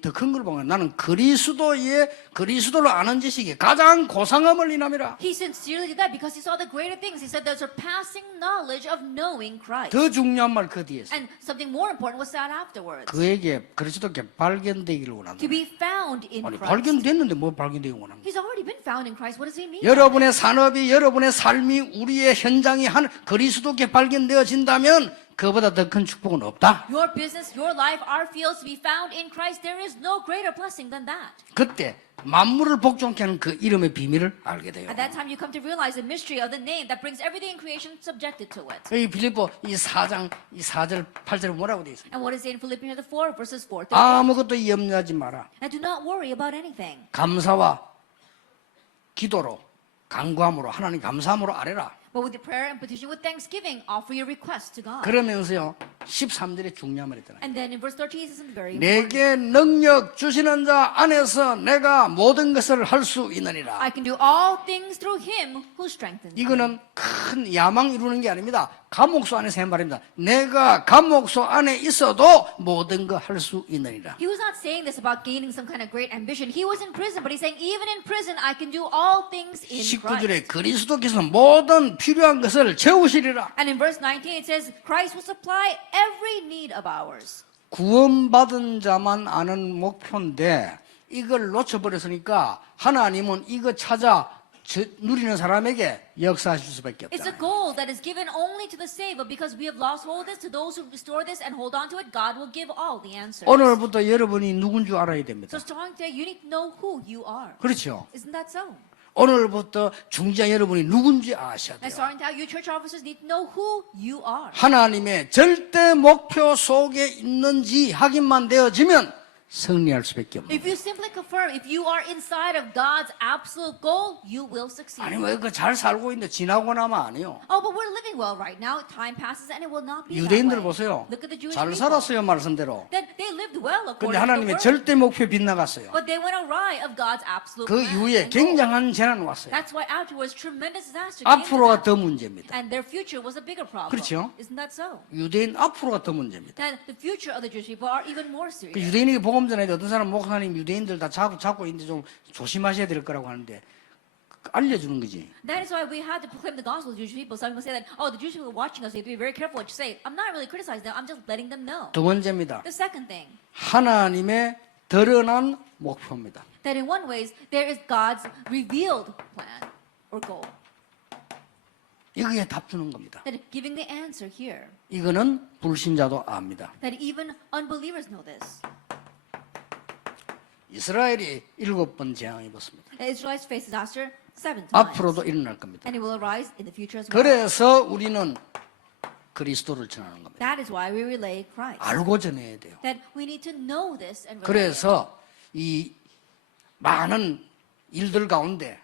더 큰 걸 보면 나는 그리스도를 아는 지식이 가장 고상함을 인함이라. He sincerely did that because he saw the greater things. He said the surpassing knowledge of knowing Christ. 더 중요한 말 그 뒤에 있어. And something more important was said afterwards. 그에게 그리스도께 발견되기를 원한다. To be found in 아니 Christ. 발견됐는데 뭐 발견되기 원합니까? He's already been found in Christ. What does he mean? 여러분의 산업이 여러분의 삶이 우리의 현장이 한 그리스도께 발견되어진다면 그보다 더 큰 축복은 없다. Your business, your life, our fields to be found in Christ. There is no greater blessing than that. 그때 만물을 복종케 하는 그 이름의 비밀을 알게 돼요. At that time, you come to realize the mystery of the name that brings everything in creation subjected to it. 이 빌립보 이 4장 이 4절 8절에 뭐라고 되어 있습니까? And what is it in Philippians 4, verses 4 to 8? 아무것도 염려하지 마라. And do not worry about anything. 감사와 기도로 간구함으로 하나님 감사함으로 아뢰라. But with the prayer and petition with thanksgiving, offer your requests to God. 그러면서요 13절에 중요한 말이 있잖아요. And then in verse 13, it says very important. 내게 능력 주시는 자 안에서 내가 모든 것을 할 수 있느니라. I can do all things through him who strengthens me. 이거는 큰 야망 이루는 게 아닙니다. 감옥소 안에서 한 말입니다. 내가 감옥소 안에 있어도 모든 거 할 수 있느니라. He was not saying this about gaining some kind of great ambition. He was in prison, but he's saying even in prison, I can do all things in Christ. 19절에 그리스도께서 모든 필요한 것을 채우시리라. And in verse 19, it says, Christ will supply every need of ours. 구원받은 자만 아는 목표인데 이걸 놓쳐버렸으니까 하나님은 이거 찾아 누리는 사람에게 역사하실 수밖에 It's a 없다. goal that is given only to the saved, but because we have lost hold of this, to those who restore this and hold on to it, God will give all the answers. 오늘부터 여러분이 누군 줄 알아야 됩니다. So starting today, you need to know who you are. 그렇죠. Isn't that so? 오늘부터 중지자 여러분이 누군지 아셔야 And 돼요. starting today, you church officers need to know who you are. 하나님의 절대 목표 속에 있는지 확인만 되어지면 승리할 수밖에 없는 If you simply confirm, if you are inside of God's absolute goal, you will succeed. 아니 왜 그 잘 살고 있는데 지나고 나면 아니요. Oh, but we're living well right now. Time passes and it will not be that 유대인들 way. 보세요. Look at the Jewish 잘 people. 살았어요 말씀대로. Then they lived well 근데 according to the 하나님의 word. 절대 목표에 빗나갔어요. But they went awry of God's absolute 그 plan 이후에 and goal. 굉장한 재난 왔어요. That's why afterwards tremendous disaster came to 앞으로가 them. 더 문제입니다. And their future was a bigger problem. 그렇죠? Isn't that so? 유대인 앞으로가 더 문제입니다. Then the future of the Jewish people are even more 그 serious. 유대인에게 복음 전에 어떤 사람 목사님 유대인들 다 잡고 있는데 좀 조심하셔야 될 거라고 하는데 알려주는 거지. That is why we had to proclaim the gospel to Jewish people. Some people say that, oh, the Jewish people are watching us. We have to be very careful what you say. I'm not really criticizing them. I'm just letting them know. 두 번째입니다. The second thing, 하나님의 드러난 목표입니다. that in one ways, there is God's revealed plan or goal. 여기에 답 주는 겁니다. That giving the answer here. 이거는 불신자도 압니다. That even unbelievers know this. 이스라엘이 7번 재앙을 입었습니다. The Israelites face disaster 7 times. 앞으로도 일어날 겁니다. And it will arise in the future as well. 그래서 우리는 그리스도를 전하는 겁니다. That is why we relay Christ. 알고 전해야 돼요. That we need to know this and relay it. 그래서 이 많은 일들 가운데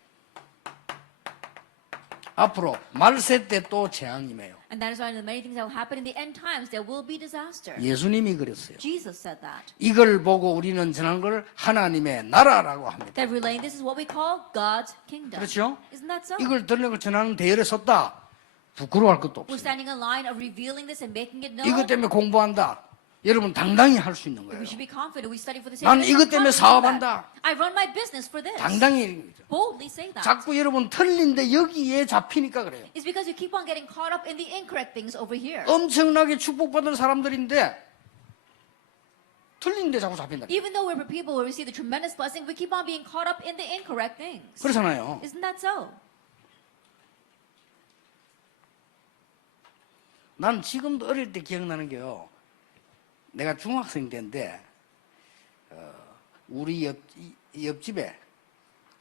앞으로 말세 때 또 재앙임해요. And that is why in the many things that will happen in the end times, there will be disaster. 예수님이 그랬어요. Jesus said that. 이걸 보고 우리는 전하는 걸 하나님의 나라라고 합니다. That relaying this is what we call God's kingdom. 그렇죠? Isn't that so? 이걸 들는 걸 전하는 대열에 섰다. 부끄러워할 것도 We're 없어요. standing in line of revealing this and making it known. 이것 때문에 공부한다. 여러분 당당히 할 수 있는 거예요. We should be confident. We study for the sake 나는 of 이것 it. 때문에 사업한다. I run my business for this. 당당히 Boldly say that. 자꾸 여러분 틀린데 여기에 잡히니까 그래요. It's because you keep on getting caught up in the incorrect things over here. 엄청나게 축복받은 사람들인데 틀린데 자꾸 잡힌다. Even though we're people who receive the tremendous blessing, we keep on being caught up in the incorrect things. 그렇잖아요. Isn't that so? 난 지금도 어릴 때 기억나는 게요. 내가 중학생 때인데 우리 옆집에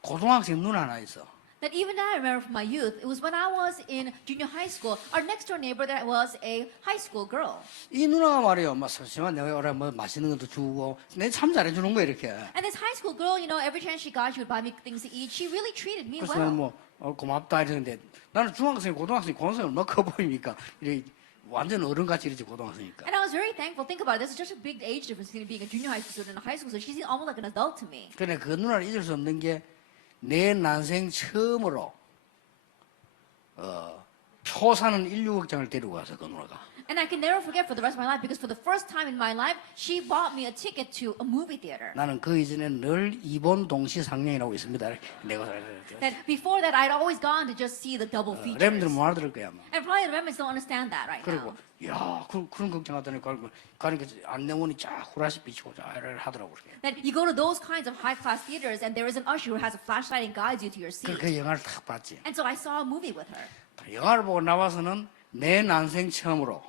고등학생 누나 하나 있어. That even I remember from my youth, it was when I was in junior high school, our next door neighbor that was a high school girl. 이 누나가 말이에요. 막 잠시만 내가 오래 뭐 맛있는 것도 주고 내 참 잘해주는 거야 이렇게. And this high school girl, you know, every chance she got, she would buy me things to eat. She really treated me 그래서 well. 나는 뭐 고맙다 이러는데 나는 중학생, 고등학생, 고등학생 얼마나 커 보입니까? 이렇게 완전 어른같이 이러지 고등학생이니까. And I was very thankful. Think about it. There's such a big age difference between being a junior high school student and a high school student. She's almost like an adult to me. 그래 그 누나를 잊을 수 없는 게 내 난생 처음으로 표 사는 인류극장을 데리고 가서 그 누나가. And I can never forget for the rest of my life because for the first time in my life, she bought me a ticket to a movie theater. 나는 그 이전에 늘 이본 동시 상영이라고 있습니다. 내가 That before that, I'd always gone to just see the double features. 렘들은 못 알아들을 거야 아마. And probably the remnants don't understand that right 그리고 now. 야 그런 극장 갔더니 가니까 안내원이 쫙 후라시 비치고 쫙 하더라고 그렇게. That you go to those kinds of high-class theaters and there is an usher who has a flashlight and guides you to your seat. 그 영화를 딱 봤지. And so I saw a movie with her. 영화를 보고 나와서는 내 난생 처음으로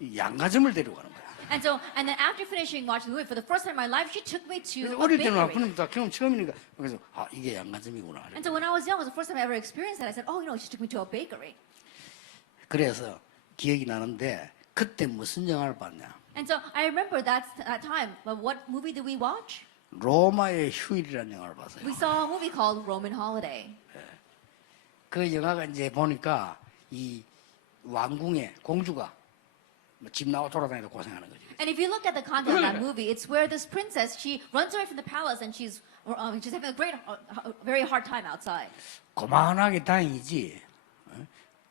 이 양가점을 데리고 가는 거야. And then after finishing watching the movie, for the first time in my life, she took me to a 어릴 때는 bakery. 그놈 경험 처음이니까 그래서 이게 양가점이구나. And so when I was young, it was the first time I ever experienced that. I said, oh, she took me to a bakery. 그래서 기억이 나는데 그때 무슨 영화를 봤냐? And so I remember that time. But what movie did we watch? 로마의 휴일이라는 영화를 봤어요. We saw a movie called Roman Holiday. 그 영화가 이제 보니까 이 왕궁의 공주가 집 나와 돌아다니다 고생하는 거지. And if you look at the content of that movie, it's where this princess, she runs away from the palace and she's having a very hard time outside. 고만하게 다행이지.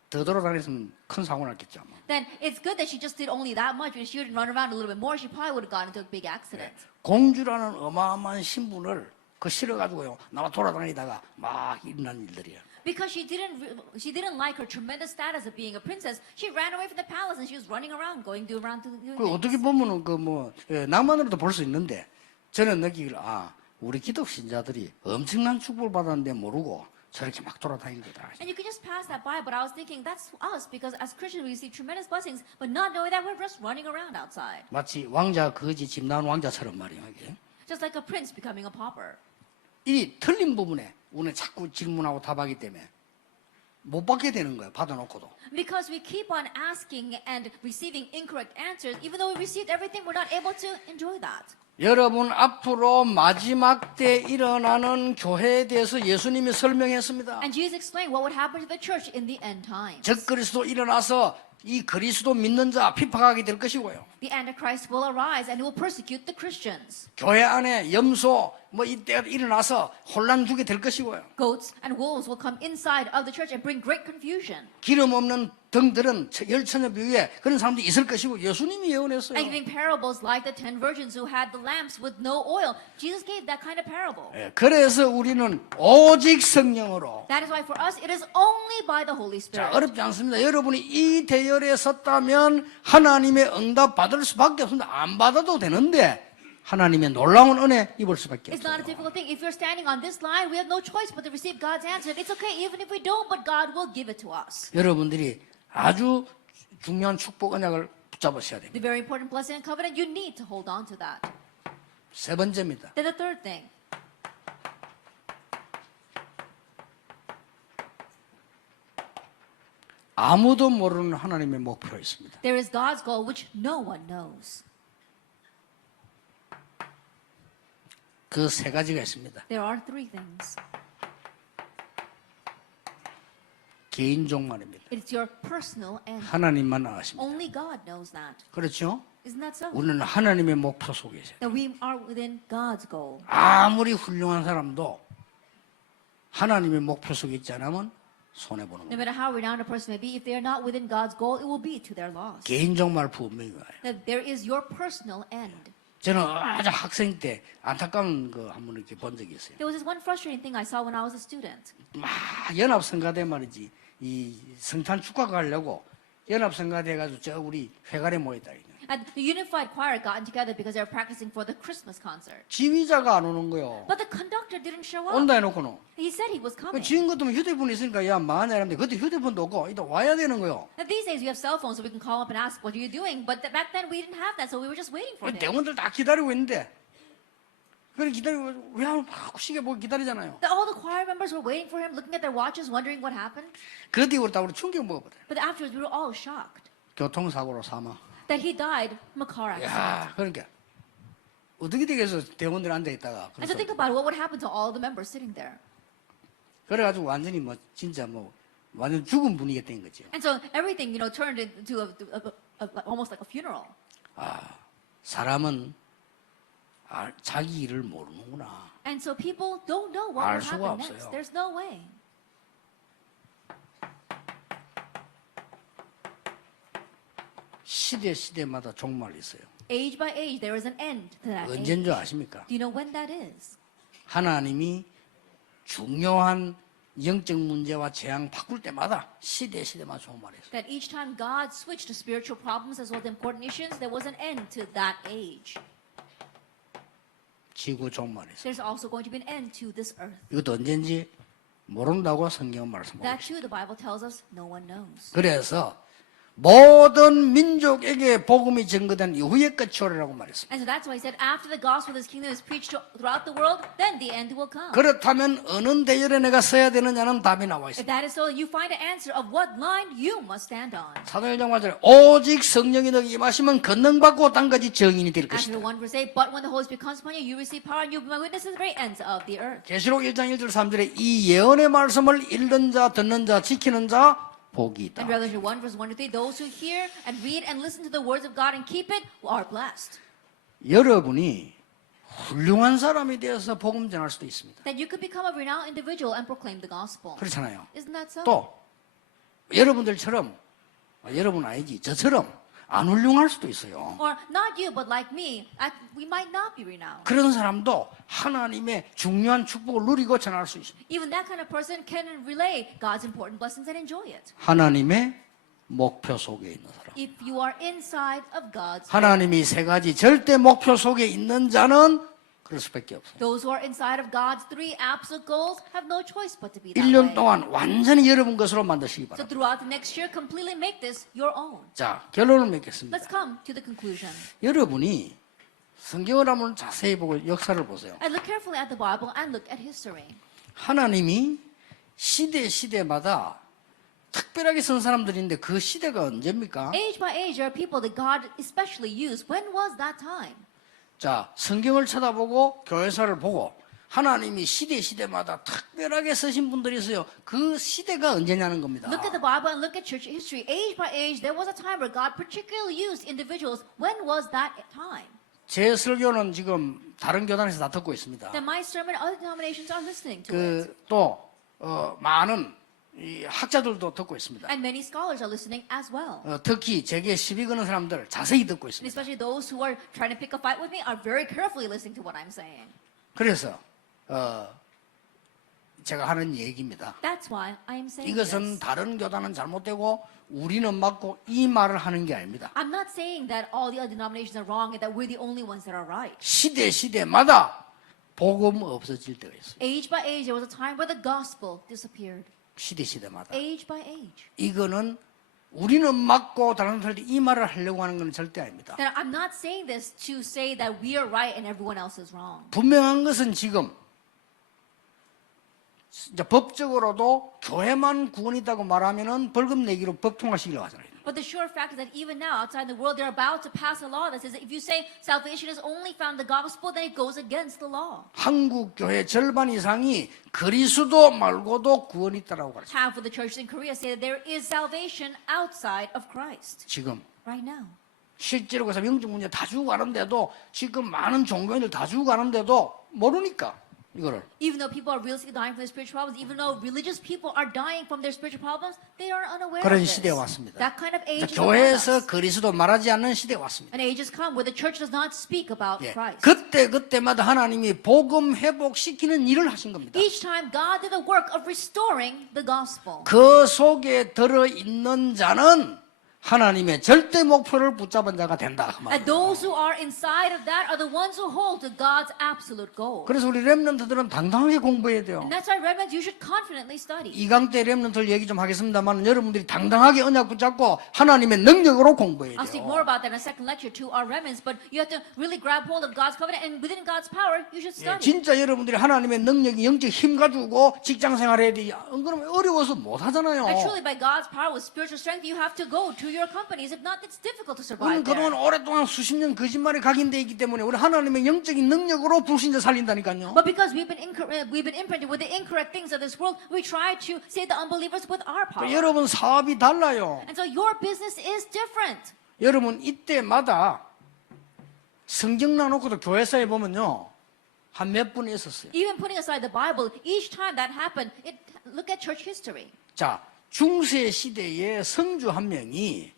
더 돌아다녔으면 큰 사고 났겠죠. 아마. Then it's good that she just did only that much. If she would run around a little bit more, she probably would have gotten into a big accident. 공주라는 어마어마한 신분을 그 실어가지고요 나와 돌아다니다가 막 일어난 일들이야. Because she didn't like her tremendous status of being a princess, she ran away from the palace and she was running around, going around doing 그 어떻게 보면은 낭만으로도 볼 수 있는데 저는 느끼기를 우리 기독 신자들이 엄청난 축복을 받았는데 모르고 저렇게 막 돌아다니는 거다. And you could just pass that by, but I was thinking that's us because as Christians we receive tremendous blessings, but not knowing that we're just running around outside. 마치 왕자 거지 집 나온 왕자처럼 말이야. 이게. Just like a prince becoming a pauper. 이 틀린 부분에 우리는 자꾸 질문하고 답하기 때문에 못 받게 되는 거예요. 받아놓고도. Because we keep on asking and receiving incorrect answers, even though we received everything, we're not able to enjoy that. 여러분 앞으로 마지막 때 일어나는 교회에 대해서 예수님이 설명했습니다. And Jesus explained what would happen to the church in the end times. 적그리스도 일어나서 이 그리스도 믿는 자 핍박하게 될 것이고요. The Antichrist will arise and he will persecute the Christians. 교회 안에 염소 이때가 일어나서 혼란 주게 될 것이고요. Goats and wolves will come inside of the church and bring great confusion. 기름 없는 등들은 열처녀 비유에 그런 사람들이 있을 것이고 예수님이 예언했어요. And giving parables like the 10 virgins who had the lamps with no oil. Jesus gave that kind of parable. 그래서 우리는 오직 성령으로. That is why for us it is only by the Holy 자, Spirit. 어렵지 않습니다. 여러분이 이 대열에 섰다면 하나님의 응답 받을 수밖에 없습니다. 안 받아도 되는데 하나님의 놀라운 은혜 입을 수밖에 It's not a 없어요. difficult thing. If you're standing on this line, we have no choice but to receive God's answer. It's okay even if we don't, but God will give it to us. 여러분들이 아주 중요한 축복 언약을 붙잡으셔야 됩니다. The very important blessing and covenant, you need to hold on to that. 세 번째입니다. Then the third thing, 아무도 모르는 하나님의 목표가 있습니다. there is God's goal which no one knows. 그 세 가지가 있습니다. There are three things. 개인 종말입니다. It's your personal end. 하나님만 아십니다. Only God knows that. 그렇죠? Isn't that so? 우리는 하나님의 목표 속에 있어요. That we are within God's goal. 아무리 훌륭한 사람도 하나님의 목표 속에 있지 않으면 손해보는 No 거예요. matter how renowned a person may be, if they are not within God's goal, it will be to their loss. 개인 종말 분명히 와요. That there is your personal end. 저는 아주 학생 때 안타까운 거 한 번 이렇게 본 적이 있어요. There was this one frustrating thing I saw when I was a student. 막 연합성가대 말이지 이 성탄 축가 가려고 연합성가대 해가지고 저 우리 회관에 모였다. And the unified choir got together because they were practicing for the Christmas concert. 지휘자가 안 오는 거요. But the conductor didn't show up. 온다 해놓고는. He said he was 그 coming. 지금 같으면 휴대폰이 있으니까 야 망하냐 이러는데 그때 휴대폰도 없고 이따 와야 되는 거요. Now, these days we have cell phones so we can call up and ask, what are you doing? But back then we didn't have that, so we were just waiting for him. 대원들 다 기다리고 있는데 그래 기다리고 왜막 시계 보고 기다리잖아요. All the choir members were waiting for him, looking at their watches, wondering what happened. 그 뒤로 다 우리 충격 먹어버려. But afterwards we were all shocked 교통사고로 사망. that he died from a car accident. 야 그러니까 어떻게 되겠어 대원들 앉아 있다가. And so think about what would happen to all the members sitting there. 그래가지고 완전히 진짜 완전 죽은 분위기가 된 거죠. And so everything, turned into almost like a funeral. 사람은 자기 일을 모르는구나. And so people don't know what 알 will 수가 happen 없어요. next. There's no way. 시대마다 종말이 있어요. Age by age, there is an end to that age. 언제인 줄 아십니까? Do you know when that is? 하나님이 중요한 영적 문제와 재앙 바꿀 때마다 시대마다 종말이 있어요. That each time God switched to spiritual problems as well as important issues, there was an end to that age. 지구 종말이 있어요. There's also going to be an end to this earth. 이것도 언제인지 모른다고 성경은 That 말씀하고 있어요. too, the Bible tells us no one knows. 그래서 모든 민족에게 복음이 증거된 이후에 끝이 오리라고 말했습니다. And so that's why he said, after the gospel of this kingdom is preached throughout the world, then the end will come. 그렇다면 어느 대열에 내가 서야 되느냐는 답이 나와 If 있습니다. that is so, you find an answer of what line you must stand on. 사도행전 말대로 오직 성령이 너에게 임하시면 권능받고 땅까지 증인이 될 After 것이다. 1 verse 8, but when the Holy Spirit comes upon you, you receive power and you will be my witnesses to the very ends of the earth. 계시록 1장 1절 3절에 이 예언의 말씀을 읽는 자, 듣는 자, 지키는 자 복이 있다. And Revelation 1 verse 1 to 3, those who hear and read and listen to the words of God and keep it are blessed. 여러분이 훌륭한 사람이 되어서 복음 전할 수도 있습니다. That you could become a renowned individual and proclaim the gospel. 그렇잖아요. Isn't that so? 또 여러분들처럼 여러분 아니지 저처럼 안 훌륭할 수도 있어요. Or not you, but like me, we might not be renowned. 그런 사람도 하나님의 중요한 축복을 누리고 전할 수 있습니다. Even that kind of person can relay God's important blessings and enjoy it. 하나님의 목표 속에 있는 사람. If you are inside of God's will. 하나님이 세 가지 절대 목표 속에 있는 자는 그럴 수밖에 없어요. Those who are inside of God's three absolute goals have no choice but to be that 1년 way. 동안 완전히 여러분 것으로 만드시기 So 바랍니다. throughout the next year, completely make this your own. 자, 결론을 맺겠습니다. Let's come to the conclusion. 여러분이 성경을 한번 자세히 보고 역사를 보세요. I look carefully at the Bible and look at history. 하나님이 시대마다 특별하게 쓴 사람들인데 그 시대가 언제입니까? Age by age, there are people that God especially used. When was that time? 자, 성경을 쳐다보고 교회사를 보고 하나님이 시대마다 특별하게 쓰신 분들이 있어요. 그 시대가 언제냐는 겁니다. Look at the Bible and look at church history. Age by age, there was a time where God particularly used individuals. When was that time? 제 설교는 지금 다른 교단에서 다 듣고 있습니다. Then my sermon, other denominations are listening to it. 또 많은 이 학자들도 듣고 있습니다. And many scholars are listening as well. 특히 제게 시비 거는 사람들 자세히 듣고 And 있습니다. especially those who are trying to pick a fight with me are very carefully listening to what I'm saying. 그래서 제가 하는 얘기입니다. That's why I am saying 이것은 this. 다른 교단은 잘못되고 우리는 맞고 이 말을 하는 게 아닙니다. I'm not saying that all the other denominations are wrong and that we're the only ones that are right. 시대마다 복음 없어질 때가 있어요. Age by age, there was a time where the gospel disappeared. 시대마다. Age by age. 이거는 우리는 맞고 다른 사람들이 이 말을 하려고 하는 건 절대 아닙니다. That I'm not saying this to say that we are right and everyone else is wrong. 분명한 것은 지금 이제 법적으로도 교회만 구원이다고 말하면은 벌금 내기로 법 통과시키려고 하잖아요. But the sure fact is that even now, outside the world, they're about to pass a law that says that if you say salvation is only found in the gospel, then it goes against the law. 한국 교회 절반 이상이 그리스도 말고도 구원이 있다라고 가르쳐요. Half of the churches in Korea say that there is salvation outside of Christ 지금 right now. 실제로 그래서 영적 문제 다 주고 가는데도 지금 많은 종교인들 다 주고 가는데도 모르니까 이거를. Even though people are realistically dying from their spiritual problems, even though religious people are dying from their spiritual problems, they are unaware of 그런 this. 시대가 왔습니다. That kind of age is upon 교회에서 us. 그리스도 말하지 않는 시대가 왔습니다. An age has come where the church does not speak about 예. Christ. 그때마다 하나님이 복음 회복시키는 일을 하신 겁니다. Each time God did the work of restoring the gospel. 그 속에 들어있는 자는 하나님의 절대 목표를 붙잡은 자가 된다. 그 말이에요. And those who are inside of that are the ones who hold to God's absolute goal. 그래서 우리 렘넌트들은 당당하게 공부해야 돼요. And that's why remnants, you should confidently study. 2강 때 렘넌트를 얘기 좀 하겠습니다만 여러분들이 당당하게 언약 붙잡고 하나님의 능력으로 공부해야 I'll speak more 돼요. about that in a second lecture to our remnants, but you have to really grab hold of God's covenant, and within God's power, you should 예, study. 진짜 여러분들이 하나님의 능력이 영적 힘 가지고 직장 생활해야 돼. 안 그러면 어려워서 못 하잖아요. And truly, by God's power, with spiritual strength, you have to go to your companies. If not, it's difficult to 우리는 survive 그동안 there. 오랫동안 수십 년 거짓말에 각인되어 있기 때문에 우리 하나님의 영적인 능력으로 불신자 살린다니까요. But because we've been imprinted with the incorrect things of this world, we try to save the unbelievers with our power. 여러분 사업이 달라요. And so your business is different. 여러분 이때마다 성경 나놓고도 교회사에 보면요 한 몇 분이 있었어요. Even putting aside the Bible, each time that happened, look at church history. 자 중세 시대에 성주 한 명이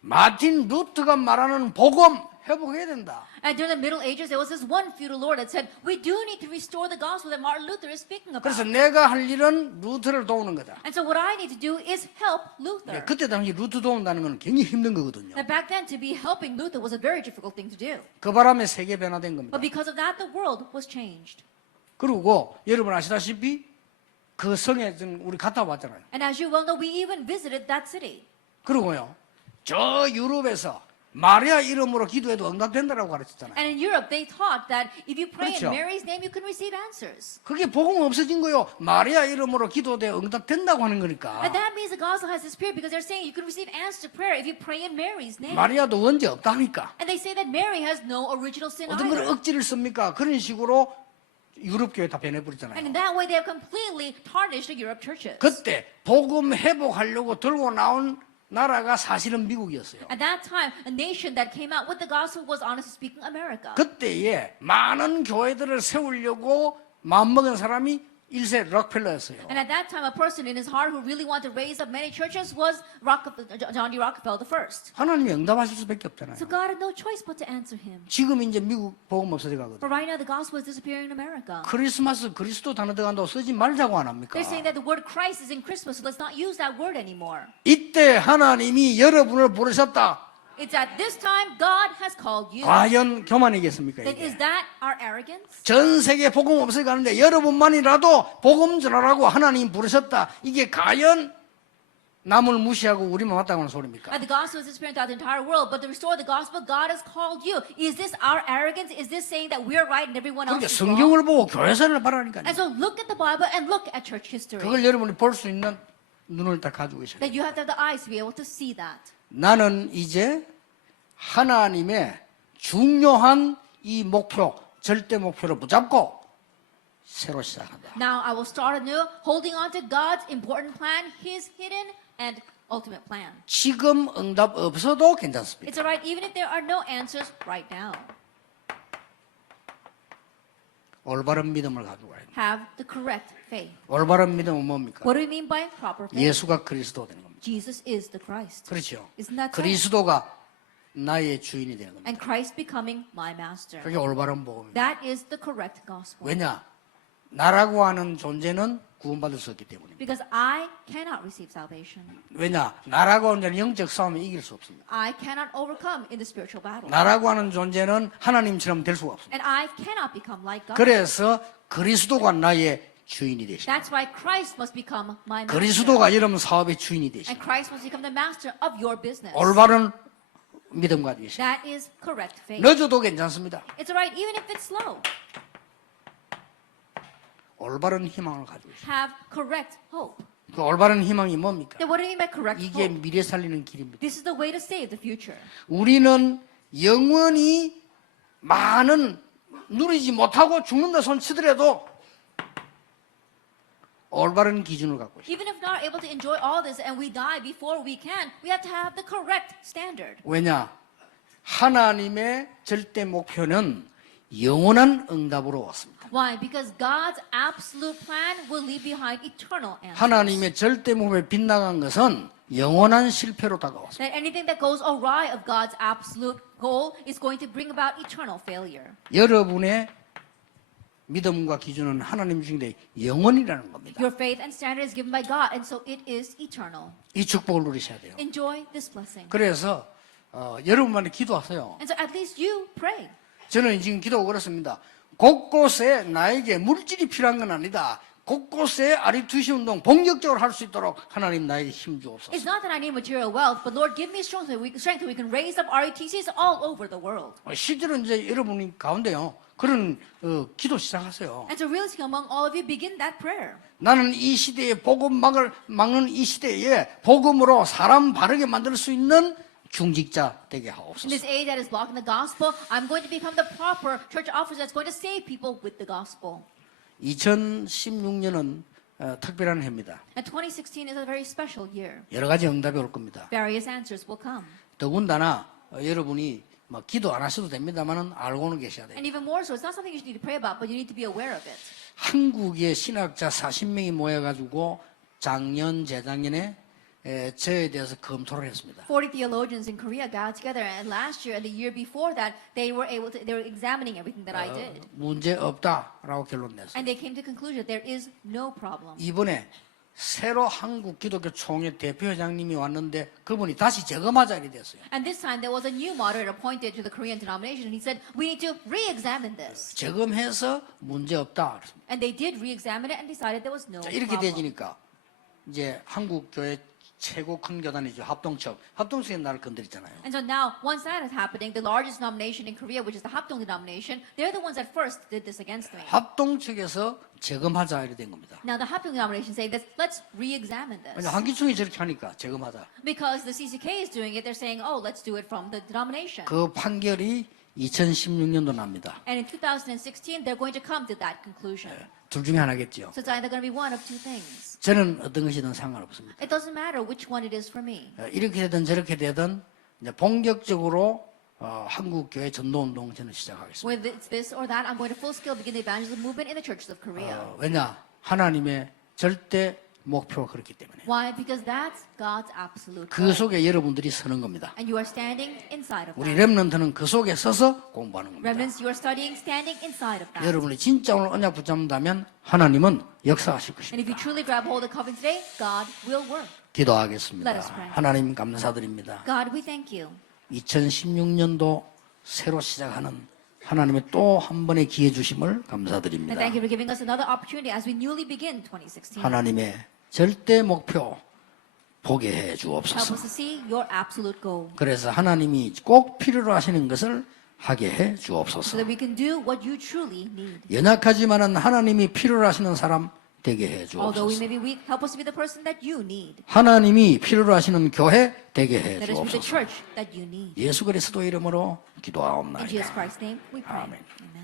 마틴 루터가 말하는 복음 회복해야 된다. And during the Middle Ages, there was this one feudal lord that said, we do need to restore the gospel that Martin Luther is speaking about. 그래서 내가 할 일은 루터를 도우는 거다. And so what I need to do is help Luther. 그때 당시 루터 도운다는 건 굉장히 힘든 거거든요. Now back then, to be helping Luther was a very difficult thing to do. 그 바람에 세계 변화된 겁니다. But because of that, the world was changed. 그리고 여러분 아시다시피 그 성에 좀 우리 갔다 왔잖아요. And as you well know, we even visited that city. 그리고요 저 유럽에서 마리아 이름으로 기도해도 응답된다라고 가르쳤잖아요. And in Europe, they taught that if you pray 그렇죠. in Mary's name, you can receive answers. 그게 복음 없어진 거요. 마리아 이름으로 기도돼 응답된다고 하는 거니까. And that means the gospel has this period because they're saying you can receive answer to prayer if you pray in Mary's name. 마리아도 원죄 없다니까. And they say that Mary has no original sin 어떤 걸 either. 억지를 씁니까? 그런 식으로 유럽 교회 다 And 변해버리잖아요. in that way, they have completely tarnished the Europe churches. 그때 복음 회복하려고 들고 나온 나라가 사실은 미국이었어요. At that time, a nation that came out with the gospel was, honestly speaking, America. 그때에 많은 교회들을 세우려고 마음먹은 사람이 1세 록펠러였어요. And at that time, a person in his heart who really wanted to raise up many churches was John D. Rockefeller I. 하나님이 응답하실 수밖에 없잖아요. So God had no choice but to answer him. 지금 이제 미국 복음 없어져 가거든요. But right now, the gospel is disappearing in America. 크리스마스 그리스도 단어 들어간다고 쓰지 말자고 안 합니까? They're saying that the word Christ is in Christmas, so let's not use that word anymore. 이때 하나님이 여러분을 부르셨다. It's at this time God has called you. 과연 교만이겠습니까? Then 이게? is that our arrogance? 전 세계 복음 없어져 가는데 여러분만이라도 복음 전하라고 하나님 부르셨다. 이게 과연 남을 무시하고 우리만 왔다고 하는 소리입니까? And the gospel is disappearing throughout the entire world, but to restore the gospel, God has called you. Is this our arrogance? Is this saying that we're right and everyone else 그러니까 is wrong? 성경을 보고 교회사를 바라니까요. And so look at the Bible and look at church history. 그걸 여러분이 볼 수 있는 눈을 다 가지고 계셔야 돼요. That you have to have the eyes to be able to see that. 나는 이제 하나님의 중요한 이 목표, 절대 목표를 붙잡고 새로 시작한다. Now I will start anew, holding on to God's important plan, His hidden and ultimate plan. 지금 응답 없어도 괜찮습니다. It's alright even if there are no answers right now. 올바른 믿음을 가지고 가야 됩니다. Have the correct faith. 올바른 믿음은 뭡니까? What do we mean by proper faith? 예수가 그리스도 되는 겁니다. Jesus is the Christ. 그렇죠. Isn't that so? 그리스도가 나의 주인이 되는 겁니다. And Christ becoming my master. 그게 올바른 복음입니다. That is the correct gospel. 왜냐? 나라고 하는 존재는 구원받을 수 없기 때문입니다. Because I cannot receive salvation. 왜냐? 나라고 하는 존재는 영적 싸움에 이길 수 없습니다. I cannot overcome in the spiritual battle. 나라고 하는 존재는 하나님처럼 될 수가 없습니다. And I cannot become like God. 그래서 그리스도가 나의 주인이 되십니다. That's why Christ must become my master. 그리스도가 여러분 사업의 주인이 And 되십니다. Christ must become the master of your business. 올바른 믿음 가지고 계십니다. That is correct faith. 늦어도 괜찮습니다. It's alright even if it's slow. 올바른 희망을 가지고 계십니다. Have correct hope. 그 올바른 희망이 뭡니까? Then what do you mean by correct 이게 hope? 미래 살리는 길입니다. This is the way to save the future. 우리는 영원히 많은 누리지 못하고 죽는다 손 치더라도 올바른 기준을 갖고 있습니다. Even if not able to enjoy all this and we die before we can, we have to have the correct standard. 왜냐? 하나님의 절대 목표는 영원한 응답으로 왔습니다. Why? Because God's absolute plan will leave behind eternal answers. 하나님의 절대 목표에 빗나간 것은 영원한 실패로 다가왔습니다. That anything that goes awry of God's absolute goal is going to bring about eternal failure. 여러분의 믿음과 기준은 하나님 주신데 영원이라는 겁니다. Your faith and standard is given by God, and so it is eternal. 이 축복을 누리셔야 돼요. Enjoy this blessing. 그래서 여러분만이 기도하세요. And so at least you pray. 저는 지금 기도하고 그렇습니다. 곳곳에 나에게 물질이 필요한 건 아니다. 곳곳에 RUTC 운동 본격적으로 할 수 있도록 하나님 나에게 힘 주옵소서. It's not that I need material wealth, but Lord, give me strength so we can raise up RUTCs all over the world. 실제로 이제 여러분 가운데요. 그런 기도 시작하세요. And so realistically, among all of you, begin that prayer. 나는 이 시대에 복음 막는 이 시대에 복음으로 사람 바르게 만들 수 있는 중직자 되게 In 하옵소서. this age that is blocking the gospel, I'm going to become the proper church officer that's going to save people with the gospel. 2016년은 특별한 해입니다. And 2016 is a very special year. 여러 가지 응답이 올 겁니다. Various answers will come. 더군다나 여러분이 뭐 기도 안 하셔도 됩니다만은 알고는 계셔야 돼요. And even more so, it's not something you need to pray about, but you need to be aware of it. 한국의 신학자 40명이 모여가지고 작년, 재작년에 저에 대해서 검토를 했습니다. 40 theologians in Korea got together, and last year and the year before that, they were examining everything that I did. 문제 없다라고 결론 냈어요. And they came to the conclusion that there is no problem. 이번에 새로 한국 기독교 총회 대표회장님이 왔는데 그분이 다시 점검하자 이렇게 됐어요. And this time there was a new moderator appointed to the Korean denomination, and he said, we need to re-examine this. 점검해서 문제 없다. And they did re-examine it and decided there was no 자, 이렇게 problem. 되지니까 이제 한국 교회 최고 큰 교단이죠. 합동측. 합동측이 나를 건드렸잖아요. And so now, once that is happening, the largest denomination in Korea, which is the Hapdong denomination, they're the ones that first did this against me. 합동측에서 재검하자 이래 된 겁니다. Now the Hapdong denomination saying that let's re-examine this. 왜냐 한기총이 저렇게 하니까 재검하자. Because the CCK is doing it, they're saying, oh, let's do it from the denomination. 그 판결이 2016년도 납니다. And in 2016, they're going to come to that conclusion. 둘 중에 하나겠죠. So it's either going to be one of two things. 저는 어떤 것이든 상관없습니다. It doesn't matter which one it is for me. 이렇게 되든 저렇게 되든 이제 본격적으로 한국 교회 전도운동 저는 시작하겠습니다. Whether it's this or that, I'm going to full scale begin the evangelism movement in the churches of Korea. 왜냐 하나님의 절대 목표가 그렇기 때문에 Why? Because that's God's absolute 그 goal. 속에 여러분들이 서는 겁니다. And you are standing inside of 우리 that. 렘넌트는 그 속에 서서 공부하는 겁니다. Remnants, you are studying, standing inside of that. 여러분이 진짜 오늘 언약 붙잡는다면 하나님은 역사하실 And if you 것입니다. truly grab hold of the covenant today, God will work. 기도하겠습니다. Let us pray. 하나님 감사드립니다. God, we thank you. 2016년도 새로 시작하는 하나님의 또 한 번의 기회 주심을 And 감사드립니다. thank you for giving us another opportunity as we newly begin 2016. 하나님의 절대 목표 보게 해 Help 주옵소서. us to see your absolute goal 그래서 하나님이 꼭 필요로 하시는 것을 하게 해 so 주옵소서. that we can do what you truly need. 연약하지만은 하나님이 필요로 하시는 사람 되게 해 Although we 주옵소서. may be weak, help us to be the person that you need. 하나님이 필요로 하시는 교회 되게 해 Let us be the 주옵소서. church that you need. 예수 그리스도 이름으로 In 기도하옵나이다. Jesus Christ's name, we pray. Amen. Amen.